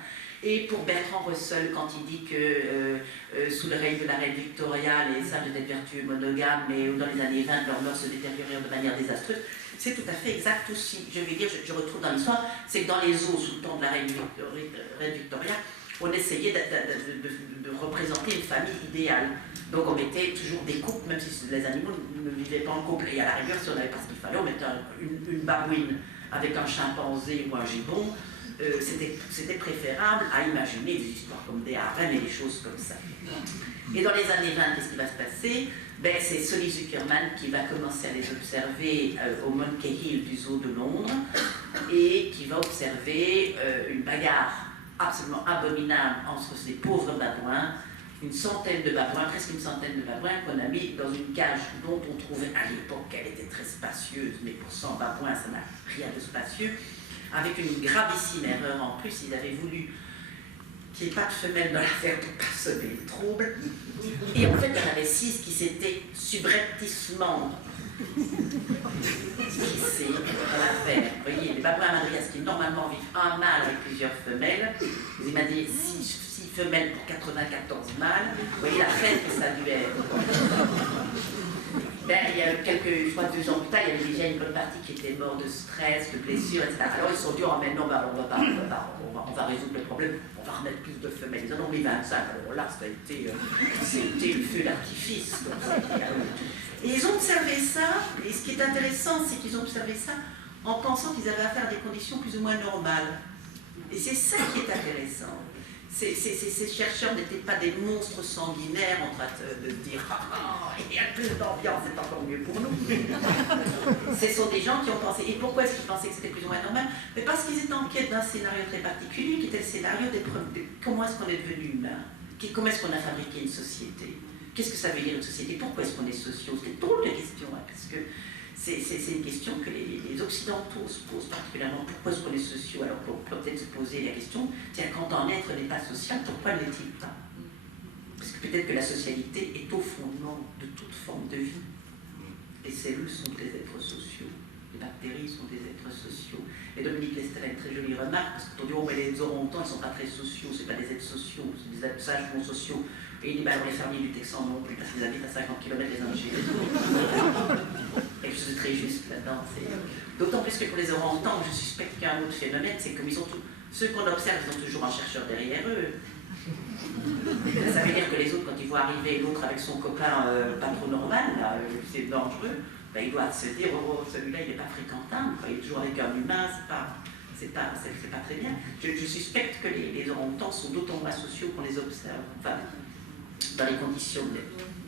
Et pour Bertrand Russell, quand il dit que sous le règne de la reine Victoria, les sages étaient vertueux monogames, mais dans les années 20, leurs mœurs se détériorèrent de manière désastreuse, c'est tout à fait exact aussi. Je vais dire, je retrouve dans l'histoire, c'est que dans les eaux, sous le temps de la reine Victoria, on essayait de représenter une famille idéale. Donc on mettait toujours des couples, même si les animaux ne vivaient pas en couple. Et à la rigueur, si on n'avait pas ce qu'il fallait, on mettait une babouine avec un chimpanzé ou un gibbon. C'était préférable à imaginer des histoires comme des harengs et des choses comme ça. Et dans les années 20, qu'est-ce qui va se passer? C'est Solly Zuckerman qui va commencer à les observer au Monkey Hill du zoo de Londres et qui va observer une bagarre absolument abominable entre ces pauvres babouins, une centaine de babouins, presque une centaine de babouins qu'on a mis dans une cage dont on trouvait à l'époque qu'elle était très spacieuse, mais pour 100 babouins ça n'a rien de spacieux, avec une gravissime erreur en plus. Ils avaient voulu qu'il n'y ait pas de femelle dans l'affaire pour ne pas semer le trouble. Et en fait, il y en avait 6 qui s'étaient subrepticement glissés dans l'affaire. Vous voyez, les babouins madrias qui normalement vivent un mâle avec plusieurs femelles, il m'a dit 6 femelles pour 94 mâles. Vous voyez la fête que ça a dû être. Il y a quelques, je crois 2 ans plus tard, il y avait déjà une bonne partie qui était morte de stress, de blessures, etc. Alors ils se sont dit, oh mais non, on va résoudre le problème, on va remettre plus de femelles. Ils en ont mis 25, alors là, c'était le feu d'artifice. Et ils ont observé ça, et ce qui est intéressant, c'est qu'ils ont observé ça en pensant qu'ils avaient affaire à des conditions plus ou moins normales. Et c'est ça qui est intéressant. Ces chercheurs n'étaient pas des monstres sanguinaires en train de dire « il y a plus d'ambiance, c'est encore mieux pour nous ». Ce sont des gens qui ont pensé. Et pourquoi est-ce qu'ils pensaient que c'était plus ou moins normal? Mais parce qu'ils étaient en quête d'un scénario très particulier, qui était le scénario de comment est-ce qu'on est devenu humain, comment est-ce qu'on a fabriqué une société, qu'est-ce que ça veut dire une société, pourquoi est-ce qu'on est sociaux. C'est drôle de question, hein, parce que c'est une question que les Occidentaux se posent particulièrement. Pourquoi est-ce qu'on est sociaux? Alors qu'on peut peut-être se poser la question, tiens, quand un être n'est pas social, pourquoi ne l'est-il pas? Parce que peut-être que la socialité est au fondement de toute forme de vie. Les cellules sont des êtres sociaux, les bactéries sont des êtres sociaux. Et Dominique Lestel a une très jolie remarque, parce que quand on dit, oh mais les orang-outans, ils ne sont pas très sociaux, ce n'est pas des êtres sociaux, c'est des êtres sages non sociaux. Et il dit, les fermiers du Texan non plus, parce qu'ils habitent à 50 km les uns de chez les autres. quelque chose de très juste là-dedans. D'autant plus que pour les orang-outans, je suspecte qu'il y a un autre phénomène, c'est que ceux qu'on observe, ils ont toujours un chercheur derrière eux. Ça veut dire que les autres, quand ils voient arriver l'autre avec son copain pas trop normal, là, c'est dangereux, ben, ils doivent se dire, oh, celui-là, il n'est pas fréquentable, il est toujours avec un humain, c'est pas très bien. Je suspecte que les orang-outans sont d'autant moins sociaux qu'on les observe, enfin, dans les conditions.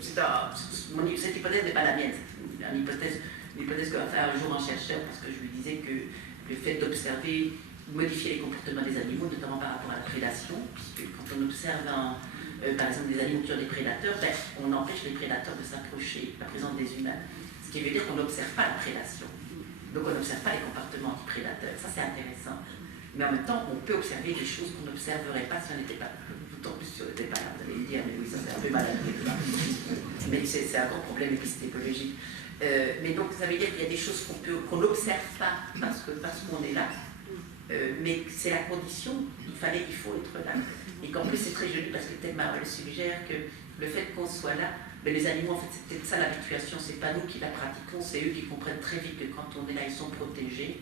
Cette hypothèse n'est pas la mienne, c'est une hypothèse que va faire un jour un chercheur, parce que je lui disais que le fait d'observer, modifier les comportements des animaux, notamment par rapport à la prédation, puisque quand on observe par exemple des animaux qui ont des prédateurs, ben, on empêche les prédateurs de s'approcher, la présence des humains. Ce qui veut dire qu'on n'observe pas la prédation. Donc on n'observe pas les comportements anti-prédateurs. Ça c'est intéressant. Mais en même temps, on peut observer des choses qu'on n'observerait pas si on n'était pas là. D'autant plus si on n'était pas là. Vous allez me dire, mais oui, ça c'est un peu maladroit. Mais c'est un grand problème épistémologique. Mais donc ça veut dire qu'il y a des choses qu'on n'observe pas parce qu'on est là. Mais c'est la condition, il faut être là. Et qu'en plus c'est très joli parce que Thelma suggère que le fait qu'on soit là, mais les animaux, en fait, c'est peut-être ça l'habituation, c'est pas nous qui la pratiquons, c'est eux qui comprennent très vite que quand on est là, ils sont protégés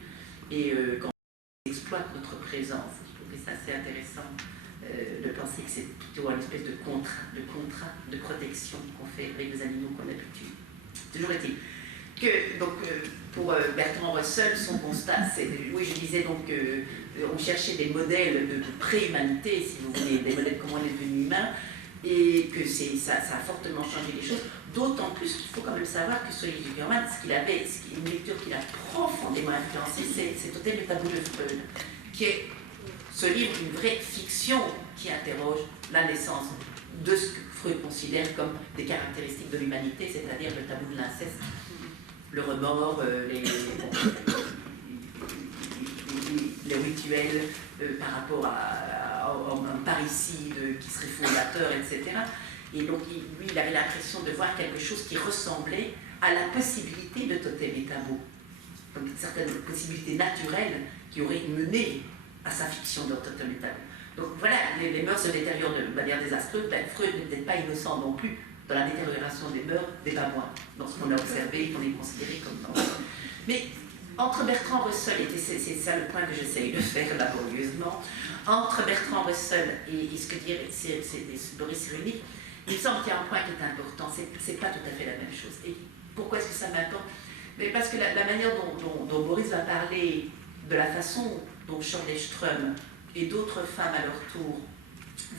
et quand on exploite notre présence. Je trouve que c'est assez intéressant de penser que c'est plutôt une espèce de contrat, de protection qu'on fait avec les animaux qu'on habitue. Toujours est-il que, donc, pour Bertrand Russell, son constat, c'est, oui, je disais donc, on cherchait des modèles de pré-humanité, si vous voulez, des modèles comment on est devenu humain, et que ça a fortement changé les choses, d'autant plus qu'il faut quand même savoir que sur les Zuckerman, une lecture qui l'a profondément influencé, c'est Totem et Tabou de Freud, qui est ce livre, une vraie fiction qui interroge la naissance de ce que Freud considère comme des caractéristiques de l'humanité, c'est-à-dire le tabou de l'inceste, le remords, les rituels par rapport à un parricide qui serait fondateur, etc. Et donc, lui, il avait l'impression de voir quelque chose qui ressemblait à la possibilité de Totem et Tabou. Donc, une certaine possibilité naturelle qui aurait mené à sa fiction de Totem et Tabou. Donc, voilà, les mœurs se détériorent de manière désastreuse. Ben, Freud n'était pas innocent non plus dans la détérioration des mœurs, des babouins, dans ce qu'on a observé et qu'on est considéré comme dangereux. Mais entre Bertrand Russell, et c'est ça le point que j'essaye de faire laborieusement, entre Bertrand Russell et ce que dit Boris Cyrulnik, il me semble qu'il y a un point qui est important, c'est pas tout à fait la même chose. Et pourquoi est-ce que ça m'importe? Mais parce que la manière dont Boris va parler de la façon dont Shirley Ström et d'autres femmes à leur tour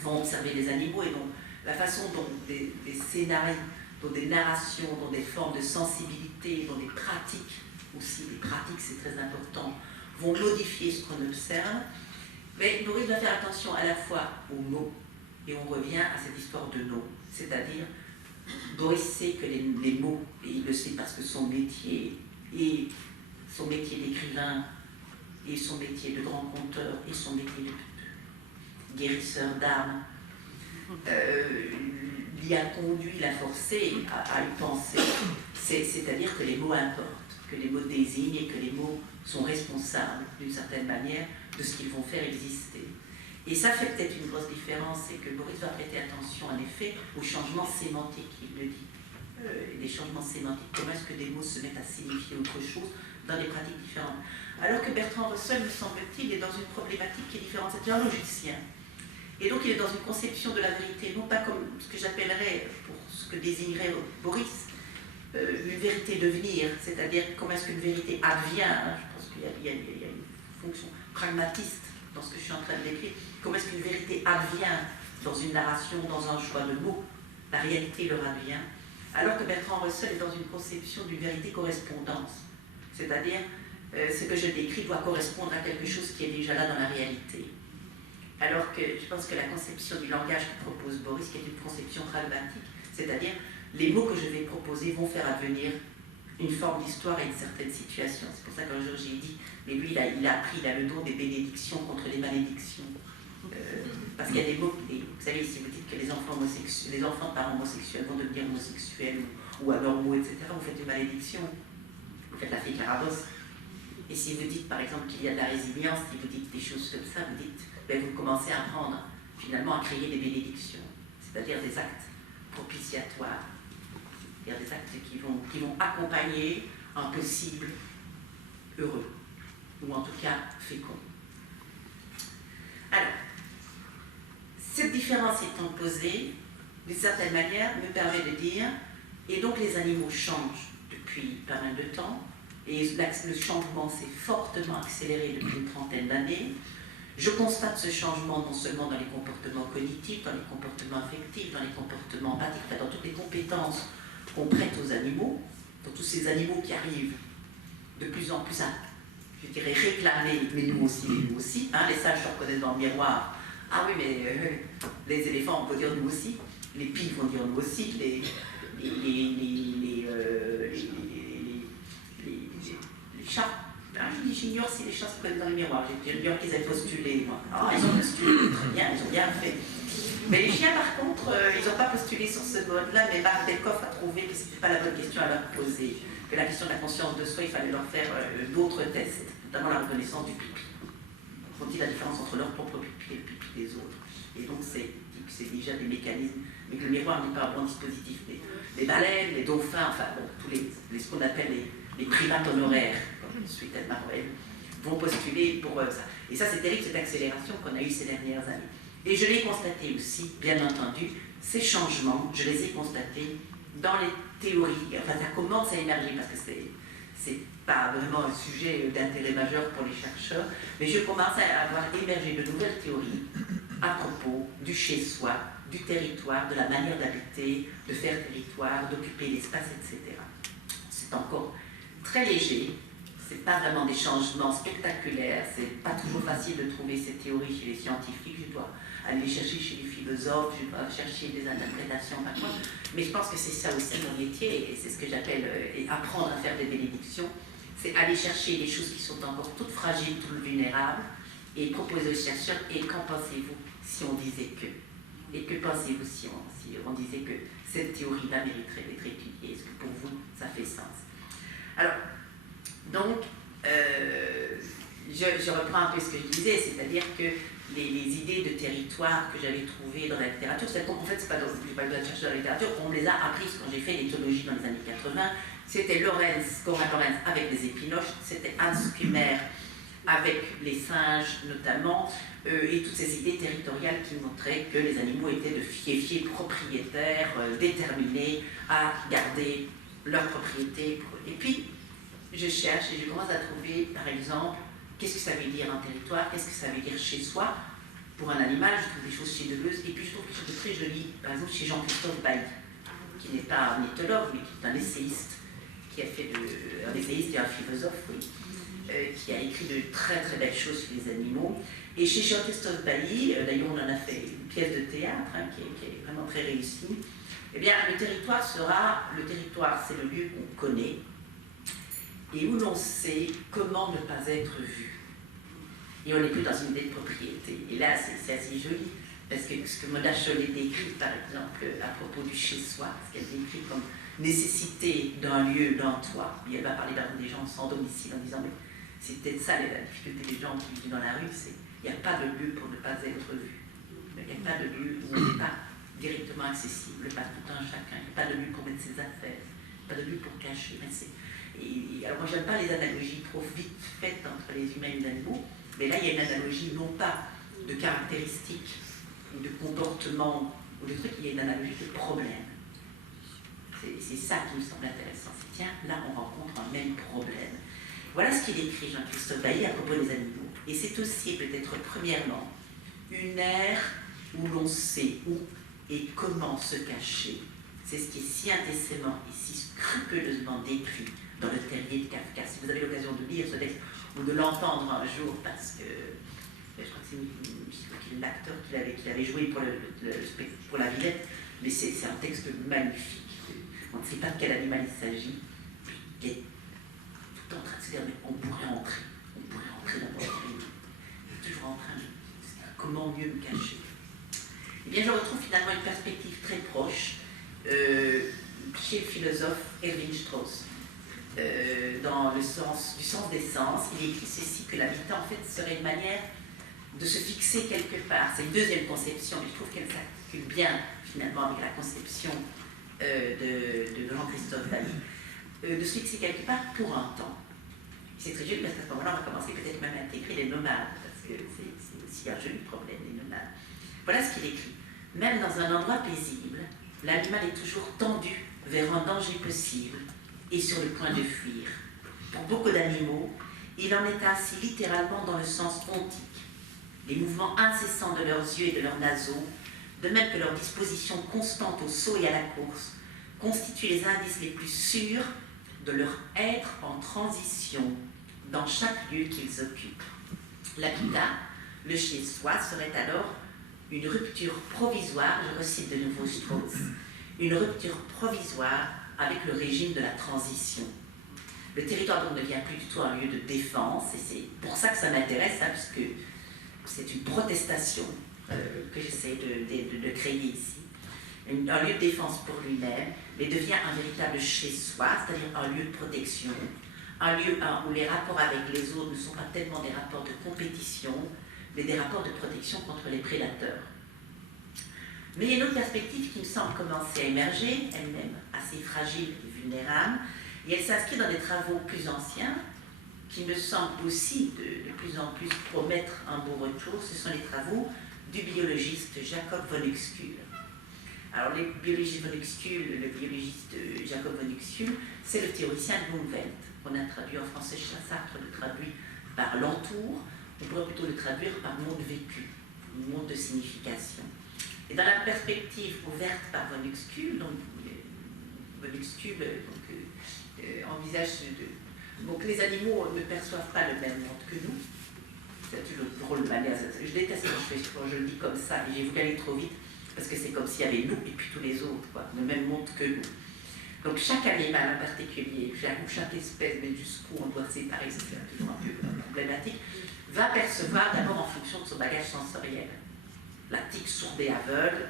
vont observer les animaux et dont la façon dont des scénarios, dont des narrations, dont des formes de sensibilité, dont des pratiques, aussi les pratiques c'est très important, vont modifier ce qu'on observe. Mais Boris doit faire attention à la fois aux mots, et on revient à cette histoire de nom. C'est-à-dire, Boris sait que les mots, et il le sait parce que son métier d'écrivain, et son métier de grand conteur, et son métier de guérisseur d'âme, l'y a conduit, l'a forcé à y penser. C'est-à-dire que les mots importent, que les mots désignent et que les mots sont responsables, d'une certaine manière, de ce qu'ils vont faire exister. Et ça fait peut-être une grosse différence, c'est que Boris va prêter attention, en effet, aux changements sémantiques, il le dit. Les changements sémantiques, comment est-ce que des mots se mettent à signifier autre chose dans des pratiques différentes. Alors que Bertrand Russell, me semble-t-il, est dans une problématique qui est différente, c'est un logicien. Et donc il est dans une conception de la vérité, non pas comme ce que j'appellerais, pour ce que désignerait Boris, une vérité de venir, c'est-à-dire comment est-ce qu'une vérité advient. Je pense qu'il y a une fonction pragmatiste dans ce que je suis en train de décrire. Comment est-ce qu'une vérité advient dans une narration, dans un choix de mots? La réalité leur advient. Alors que Bertrand Russell est dans une conception d'une vérité correspondance, c'est-à-dire ce que je décris doit correspondre à quelque chose qui est déjà là dans la réalité. Alors que je pense que la conception du langage que propose Boris, qui est une conception pragmatique, c'est-à-dire les mots que je vais proposer vont faire advenir une forme d'histoire et une certaine situation. C'est pour ça qu'un jour j'ai dit, mais lui il a appris, il a le don des bénédictions contre les malédictions. Parce qu'il y a des mots, vous savez, si vous dites que les enfants de parents homosexuels vont devenir homosexuels ou anormaux, etc., vous faites une malédiction, vous faites la fée Carabosse. Et si vous dites par exemple qu'il y a de la résilience, si vous dites des choses comme ça, vous dites, ben, vous commencez à apprendre finalement à créer des bénédictions, c'est-à-dire des actes propitiatoires, c'est-à-dire des actes qui vont accompagner un possible heureux, ou en tout cas fécond. Alors, cette différence étant posée, d'une certaine manière, me permet de dire, et donc les animaux changent depuis pas mal de temps, et le changement s'est fortement accéléré depuis une trentaine d'années. Je constate ce changement non seulement dans les comportements cognitifs, dans les comportements affectifs, dans les comportements empathiques, dans toutes les compétences qu'on prête aux animaux, dans tous ces animaux qui arrivent de plus en plus à, je dirais, réclamer, mais nous aussi, hein, les sages se reconnaissent dans le miroir. Ah oui, mais les éléphants, on peut dire nous aussi, les pies vont dire nous aussi, les chats. Ah, j'ignore si les chats se prennent dans le miroir. J'ignore qu'ils aient postulé, moi. Ah, ils ont postulé, très bien, ils ont bien fait. Mais les chiens, par contre, ils n'ont pas postulé sur ce mode-là, mais Marc Delcoff a trouvé que ce n'était pas la bonne question à leur poser, que la question de la conscience de soi, il fallait leur faire d'autres tests, notamment la reconnaissance du pipi. Font-ils la différence entre leur propre pipi et le pipi des autres? Et donc, c'est déjà des mécanismes, mais que le miroir n'est pas un bon dispositif. Les baleines, les dauphins, enfin, bon, tous ce qu'on appelle les primates honoraires, comme je suis tellement vont postuler pour ça. Et ça, c'est terrible, cette accélération qu'on a eue ces dernières années. Et je l'ai constaté aussi, bien entendu, ces changements, je les ai constatés dans les théories. Enfin, ça commence à émerger, parce que c'est pas vraiment un sujet d'intérêt majeur pour les chercheurs, mais je commence à avoir émergé de nouvelles théories à propos du chez-soi, du territoire, de la manière d'habiter, de faire territoire, d'occuper l'espace, etc. C'est encore très léger, c'est pas vraiment des changements spectaculaires, c'est pas toujours facile de trouver ces théories chez les scientifiques, je dois aller les chercher chez les philosophes, je dois chercher des interprétations parfois, mais je pense que c'est ça aussi mon métier, et c'est ce que j'appelle apprendre à faire des bénédictions, c'est aller chercher des choses qui sont encore toutes fragiles, toutes vulnérables, et proposer aux chercheurs, et qu'en pensez-vous si on disait que? Et que pensez-vous si on disait que cette théorie-là mériterait d'être étudiée? Est-ce que pour vous, ça fait sens? Alors, donc, je reprends un peu ce que je disais, c'est-à-dire que les idées de territoire que j'avais trouvées dans la littérature, en fait, c'est pas dans le chercheur de la littérature, on me les a apprises quand j'ai fait l'éthologie dans les années 80. C'était Konrad Lorenz avec les épinoches, c'était Hans Kummer avec les singes notamment, et toutes ces idées territoriales qui montraient que les animaux étaient de fiefs propriétaires, déterminés à garder leur propriété. Et puis, je cherche et je commence à trouver, par exemple, qu'est-ce que ça veut dire un territoire, qu'est-ce que ça veut dire chez soi. Pour un animal, je trouve des choses chinoises, et puis je trouve quelque chose de très joli, par exemple chez Jean-Christophe Bailly, qui n'est pas un éthologue, mais qui est un essayiste, qui a fait un essayiste et un philosophe, oui, qui a écrit de très très belles choses sur les animaux. Et chez Jean-Christophe Bailly, d'ailleurs on en a fait une pièce de théâtre qui est vraiment très réussie. Eh bien, le territoire, c'est le lieu qu'on connaît et où l'on sait comment ne pas être vu. Et on n'est plus dans une idée de propriété. Et là, c'est assez joli, parce que ce que Mona Chollet décrit, par exemple, à propos du chez-soi, ce qu'elle décrit comme nécessité d'un lieu, d'un toit. Et elle va parler des gens sans domicile en disant, mais c'est peut-être ça la difficulté des gens qui vivent dans la rue, c'est qu'il n'y a pas de lieu pour ne pas être vu. Il n'y a pas de lieu où on n'est pas directement accessible par tout un chacun. Il n'y a pas de lieu pour mettre ses affaires, pas de lieu pour cacher. Alors moi, j'aime pas les analogies trop vite faites entre les humains et les animaux, mais là, il y a une analogie non pas de caractéristiques, de comportements ou de trucs, il y a une analogie de problèmes. C'est ça qui me semble intéressant. C'est tiens, là, on rencontre un même problème. Voilà ce qu'il écrit Jean-Christophe Bailly à propos des animaux. Et c'est aussi peut-être premièrement une ère où l'on sait où et comment se cacher. C'est ce qui est si intensément et si scrupuleusement décrit dans Le Terrier de Kafka. Si vous avez l'occasion de lire ce texte ou de l'entendre un jour, parce que je crois que c'est l'acteur qui avait joué pour la Villette, mais c'est un texte magnifique. On ne sait pas de quel animal il s'agit, qui est tout en train de se dire, mais on pourrait entrer dans notre pays. Il est toujours en train de dire, comment mieux me cacher? Eh bien, je retrouve finalement une perspective très proche chez le philosophe Erwin Strauss. Dans du sens des sens, il écrit ceci, que l'habitat en fait serait une manière de se fixer quelque part. C'est une deuxième conception, mais je trouve qu'elle s'articule bien finalement avec la conception de Jean-Christophe Bailly. de se fixer quelque part pour un temps. C'est très joli parce qu'à ce moment-là, on va commencer peut-être même à intégrer les nomades, parce que c'est aussi un joli problème, les nomades. Voilà ce qu'il écrit. Même dans un endroit paisible, l'animal est toujours tendu vers un danger possible et sur le point de fuir. Pour beaucoup d'animaux, il en est ainsi littéralement dans le sens ontique. Les mouvements incessants de leurs yeux et de leurs naseaux, de même que leur disposition constante au saut et à la course, constituent les indices les plus sûrs de leur être en transition dans chaque lieu qu'ils occupent. L'habitat, le chez-soi, serait alors une rupture provisoire, je recite de nouveau Strauss, une rupture provisoire avec le régime de la transition. Le territoire donc ne devient plus du tout un lieu de défense, et c'est pour ça que ça m'intéresse, hein, puisque c'est une protestation que j'essaie de créer ici. Un lieu de défense pour lui-même, mais devient un véritable chez-soi, c'est-à-dire un lieu de protection, un lieu où les rapports avec les autres ne sont pas tellement des rapports de compétition, mais des rapports de protection contre les prédateurs. Mais il y a une autre perspective qui me semble commencer à émerger, elle-même assez fragile et vulnérable, et elle s'inscrit dans des travaux plus anciens, qui me semblent aussi de plus en plus promettre un beau retour. Ce sont les travaux du biologiste Jacob von Uexküll. Alors, le biologiste Jacob von Uexküll, c'est le théoricien de l'Umwelt. On a traduit en français, Sartre le traduit par l'entour, on pourrait plutôt le traduire par monde vécu, monde de signification. Et dans la perspective ouverte par von Uexküll, donc von Uexküll envisage donc les animaux ne perçoivent pas le même monde que nous. C'est une drôle de manière. Je déteste quand je le dis comme ça, et j'ai voulu aller trop vite, parce que c'est comme s'il y avait nous et puis tous les autres, quoi, le même monde que nous. Donc chaque animal en particulier, chaque espèce, mais jusqu'où on doit séparer, c'est toujours un peu problématique, va percevoir d'abord en fonction de son bagage sensoriel. La tique sourde et aveugle,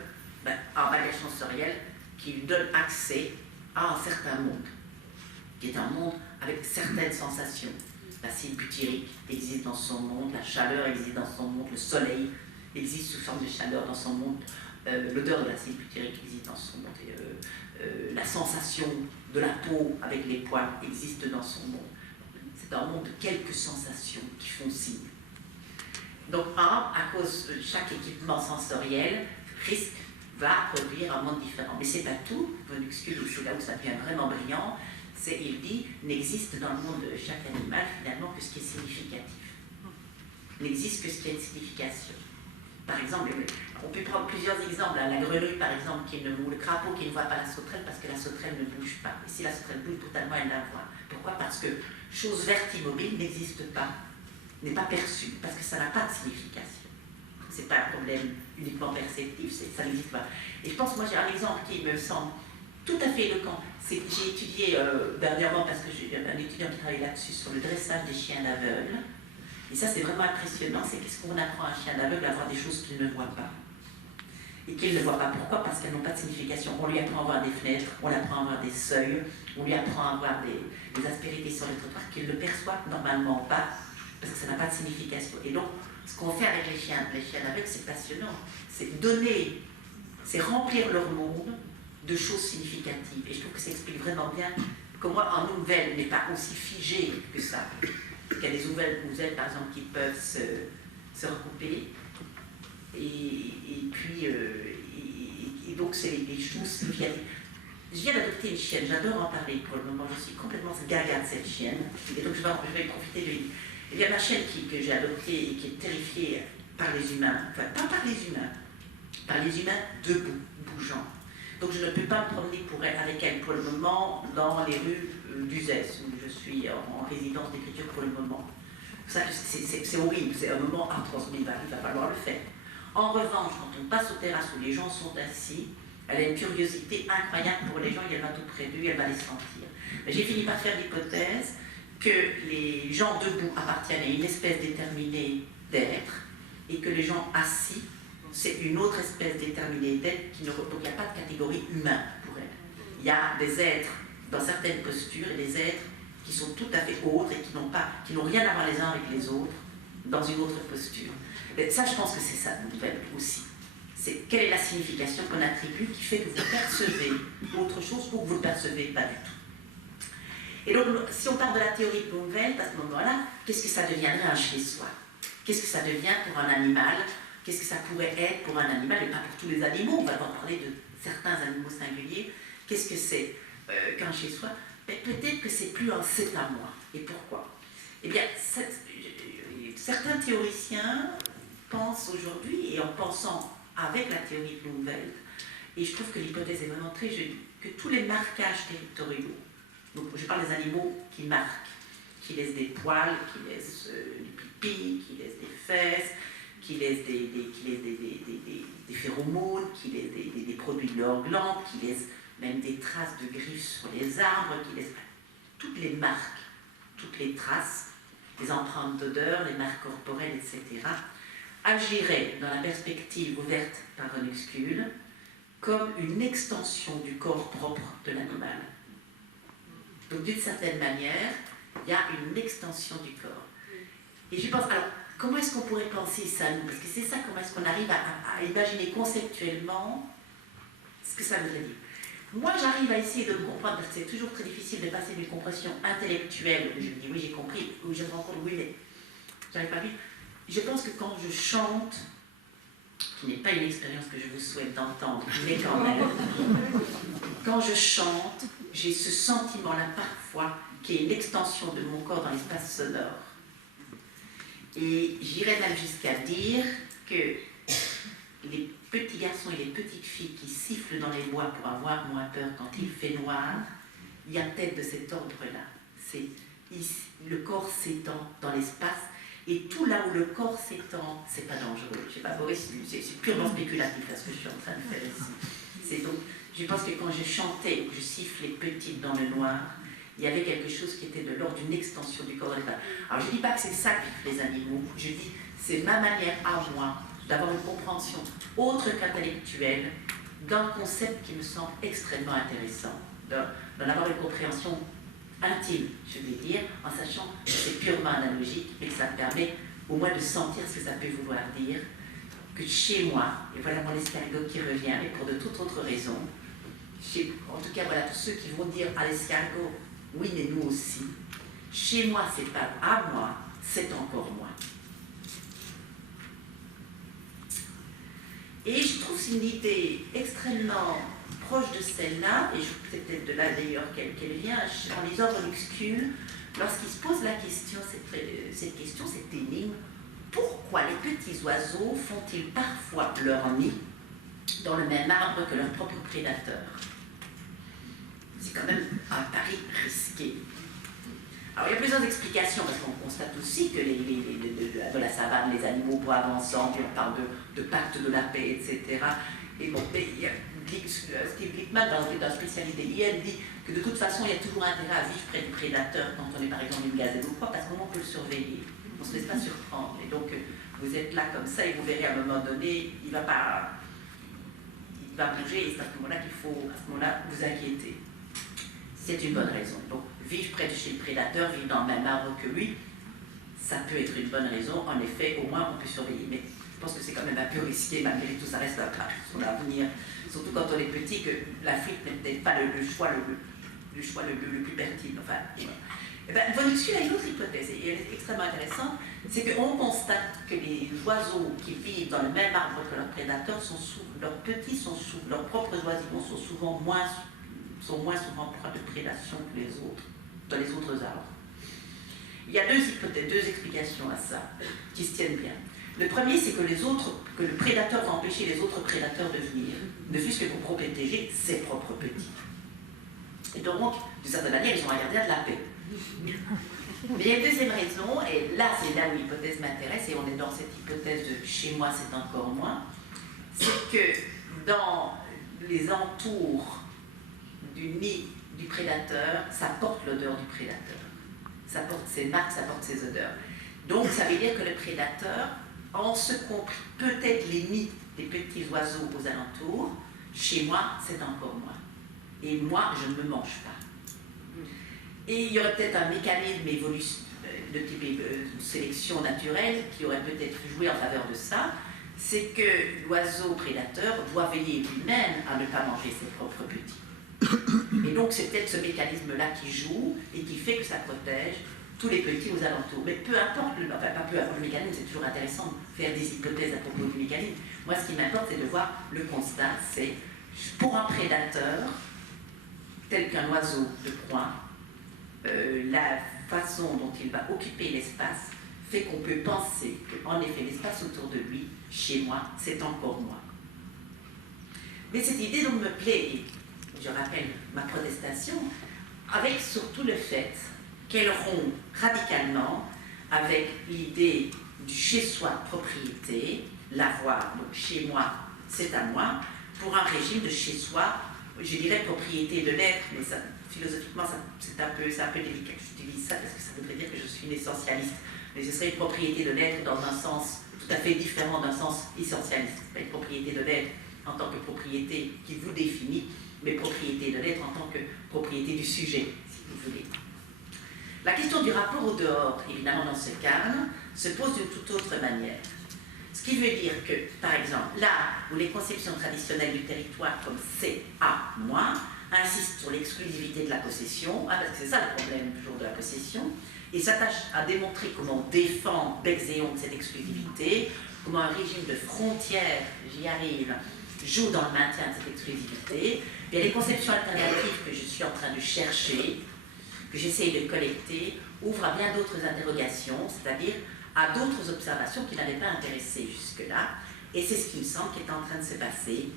un bagage sensoriel qui lui donne accès à un certain monde, qui est un monde avec certaines sensations. L'acide butyrique existe dans son monde, la chaleur existe dans son monde, le soleil existe sous forme de chaleur dans son monde, l'odeur de l'acide butyrique existe dans son monde, et, la sensation de la peau avec les poils existe dans son monde. C'est un monde de quelques sensations qui font signe. Donc, à cause de chaque équipement sensoriel, va produire un monde différent. Mais c'est pas tout. Von Uexküll, c'est là où ça devient vraiment brillant. Il dit, n'existe dans le monde de chaque animal finalement que ce qui est significatif. N'existe que ce qui a une signification. Par exemple, on peut prendre plusieurs exemples. La grenouille, par exemple, ou le crapaud qui ne voit pas la sauterelle parce que la sauterelle ne bouge pas. Et si la sauterelle bouge, totalement, elle la voit. Pourquoi? Parce que chose verte immobile n'existe pas, n'est pas perçue, parce que ça n'a pas de signification. Ce n'est pas un problème uniquement perceptif, ça n'existe pas. Et je pense, moi, j'ai un exemple qui me semble tout à fait éloquent. C'est que j'ai étudié dernièrement, parce que j'ai un étudiant qui travaille là-dessus, sur le dressage des chiens d'aveugles. Et ça, c'est vraiment impressionnant, c'est qu'est-ce qu'on apprend à un chien d'aveugle à voir des choses qu'il ne voit pas. Et qu'il ne voit pas. Pourquoi? Parce qu'elles n'ont pas de signification. On lui apprend à voir des fenêtres, on lui apprend à voir des seuils, on lui apprend à voir des aspérités sur les trottoirs qu'il ne perçoit normalement pas, parce que ça n'a pas de signification. Et donc, ce qu'on fait avec les chiens d'aveugles, c'est passionnant. C'est donner, c'est remplir leur monde de choses significatives. Et je trouve que ça explique vraiment bien comment un Umwelt n'est pas aussi figé que ça. Il y a des Umwelt, par exemple, qui peuvent se recouper. Et puis, et donc, c'est les choses qui viennent. Je viens d'adopter une chienne, j'adore en parler pour le moment, je suis complètement gaga de cette chienne. Et donc, je vais profiter de lui. Il y a ma chienne que j'ai adoptée et qui est terrifiée par les humains, enfin, pas par les humains debout, bougeant. Donc je ne peux pas me promener avec elle pour le moment dans les rues d'Uzès, où je suis en résidence d'écriture pour le moment. Ça, c'est horrible, c'est un moment atroce, mais il va falloir le faire. En revanche, quand on passe aux terrasses où les gens sont assis, elle a une curiosité incroyable pour les gens, et elle va tout près d'eux, elle va les sentir. Mais j'ai fini par faire l'hypothèse que les gens debout appartiennent à une espèce déterminée d'être, et que les gens assis, c'est une autre espèce déterminée d'être, donc il n'y a pas de catégorie humaine pour elle. Il y a des êtres dans certaines postures et des êtres qui sont tout à fait autres et qui n'ont rien à voir les uns avec les autres dans une autre posture. Mais ça, je pense que c'est ça, Umwelt aussi. C'est quelle est la signification qu'on attribue qui fait que vous percevez autre chose ou que vous ne percevez pas du tout. Et donc, si on part de la théorie de Bloomfeld, à ce moment-là, qu'est-ce que ça deviendrait un chez-soi? Qu'est-ce que ça devient pour un animal? Qu'est-ce que ça pourrait être pour un animal, et pas pour tous les animaux? On va en parler de certains animaux singuliers. Qu'est-ce que c'est qu'un chez-soi? Peut-être que c'est plus un c'est à moi. Et pourquoi? Eh bien, certains théoriciens pensent aujourd'hui, et en pensant avec la théorie de Bloomfeld, et je trouve que l'hypothèse est vraiment très jolie, que tous les marquages territoriaux, donc je parle des animaux qui marquent, qui laissent des poils, qui laissent du pipi, qui laissent des fesses, qui laissent des phéromones, qui laissent des produits de leur glande, qui laissent même des traces de griffes sur les arbres, qui laissent toutes les marques, toutes les traces, les empreintes d'odeur, les marques corporelles, etc., agiraient dans la perspective ouverte par Runnexkull comme une extension du corps propre de l'animal. Donc d'une certaine manière, il y a une extension du corps. Et je pense, alors, comment est-ce qu'on pourrait penser ça, nous? Parce que c'est ça, comment est-ce qu'on arrive à imaginer conceptuellement ce que ça voudrait dire. Moi, j'arrive à essayer de comprendre, parce que c'est toujours très difficile de passer d'une compréhension intellectuelle, où je me dis oui, j'ai compris, où je me rends compte oui, mais j'arrive pas à vivre. Je pense que quand je chante, qui n'est pas une expérience que je vous souhaite d'entendre, mais quand même, quand je chante, j'ai ce sentiment-là parfois qui est une extension de mon corps dans l'espace sonore. Et j'irais même jusqu'à dire que les petits garçons et les petites filles qui sifflent dans les bois pour avoir moins peur quand il fait noir, il y a peut-être de cet ordre-là. C'est le corps s'étend dans l'espace, et tout là où le corps s'étend, c'est pas dangereux. Je sais pas, Boris, c'est purement spéculatif là, ce que je suis en train de faire ici. C'est donc, je pense que quand je chantais ou je sifflais petite dans le noir, il y avait quelque chose qui était de l'ordre d'une extension du corps. Alors je ne dis pas que c'est ça que vivent les animaux, je dis c'est ma manière à moi d'avoir une compréhension autre qu'intellectuelle d'un concept qui me semble extrêmement intéressant, d'en avoir une compréhension intime, je vais dire, en sachant que c'est purement analogique, mais que ça me permet au moins de sentir ce que ça peut vouloir dire, que chez moi, et voilà mon escargot qui revient, mais pour de toute autre raison, en tout cas voilà tous ceux qui vont dire à l'escargot, oui mais nous aussi, chez moi c'est pas à moi, c'est encore moi. Et je trouve c'est une idée extrêmement proche de celle-là, et c'est peut-être de là d'ailleurs qu'elle vient, en lisant Runnexkull, lorsqu'il se pose la question, cette question, cette énigme, pourquoi les petits oiseaux font-ils parfois leur nid dans le même arbre que leur propre prédateur? C'est quand même un pari risqué. Alors il y a plusieurs explications, parce qu'on constate aussi que de la savane, les animaux boivent ensemble, on parle de pacte de la paix, etc. Et bon, mais il y a Steve Glickman, dans spécialiste des hyènes, dit que de toute façon, il y a toujours intérêt à vivre près du prédateur quand on est par exemple une gazelle ou quoi, parce qu'on peut le surveiller. On ne se laisse pas surprendre. Et donc, vous êtes là comme ça et vous verrez à un moment donné, il va bouger, et c'est à ce moment-là qu'il faut, à ce moment-là, vous inquiéter. C'est une bonne raison. Donc, vivre près de chez le prédateur, vivre dans le même arbre que lui, ça peut être une bonne raison. En effet, au moins, on peut surveiller. Mais je pense que c'est quand même un peu risqué, malgré tout, ça reste son avenir. Surtout quand on est petit, que la fuite n'est peut-être pas le choix le plus pertinent. Enfin, et ben, Runnexkull a une autre hypothèse, et elle est extrêmement intéressante, c'est qu'on constate que les oiseaux qui vivent dans le même arbre que leurs prédateurs, leurs propres oisillons sont moins souvent proies de prédation que les autres, dans les autres arbres. Il y a deux hypothèses, deux explications à ça, qui se tiennent bien. Le premier, c'est que le prédateur va empêcher les autres prédateurs de venir, ne fût-ce que pour protéger ses propres petits. Et donc, d'une certaine manière, ils ont un gardien de la paix. Mais il y a une deuxième raison, et là, c'est là où l'hypothèse m'intéresse, et on est dans cette hypothèse de chez moi, c'est encore moins, c'est que dans les entours du nid du prédateur, ça porte l'odeur du prédateur. Ça porte ses marques, ça porte ses odeurs. Donc, ça veut dire que le prédateur, en ce compris peut-être les nids des petits oiseaux aux alentours, chez moi, c'est encore moi. Et moi, je ne me mange pas. Et il y aurait peut-être un mécanisme de type sélection naturelle qui aurait peut-être joué en faveur de ça, c'est que l'oiseau prédateur doit veiller lui-même à ne pas manger ses propres petits. Et donc c'est peut-être ce mécanisme-là qui joue et qui fait que ça protège tous les petits aux alentours. Mais peu importe, enfin pas peu importe le mécanisme, c'est toujours intéressant de faire des hypothèses à propos du mécanisme. Moi ce qui m'importe c'est de voir le constat, c'est pour un prédateur, tel qu'un oiseau de proie, la façon dont il va occuper l'espace fait qu'on peut penser qu'en effet l'espace autour de lui, chez moi, c'est encore moi. Mais cette idée donc me plaît, et je rappelle ma protestation, avec surtout le fait qu'elle rompt radicalement avec l'idée du chez-soi propriété, l'avoir, donc chez moi, c'est à moi, pour un régime de chez-soi, je dirais propriété de l'être, mais ça, philosophiquement, c'est un peu délicat que j'utilise ça, parce que ça voudrait dire que je suis une essentialiste. Mais ce serait une propriété de l'être dans un sens tout à fait différent d'un sens essentialiste. Pas une propriété de l'être en tant que propriété qui vous définit, mais propriété de l'être en tant que propriété du sujet, si vous voulez. La question du rapport au dehors, évidemment dans ce cadre, se pose d'une toute autre manière. Ce qui veut dire que, par exemple, là où les conceptions traditionnelles du territoire comme c'est à moi insistent sur l'exclusivité de la possession, parce que c'est ça le problème toujours de la possession, et s'attachent à démontrer comment on défend bec et onde cette exclusivité, comment un régime de frontières, j'y arrive, joue dans le maintien de cette exclusivité. Il y a des conceptions alternatives que je suis en train de chercher, que j'essaye de collecter, ouvrent à bien d'autres interrogations, c'est-à-dire à d'autres observations qui n'avaient pas intéressé jusque-là, et c'est ce qui me semble qui est en train de se passer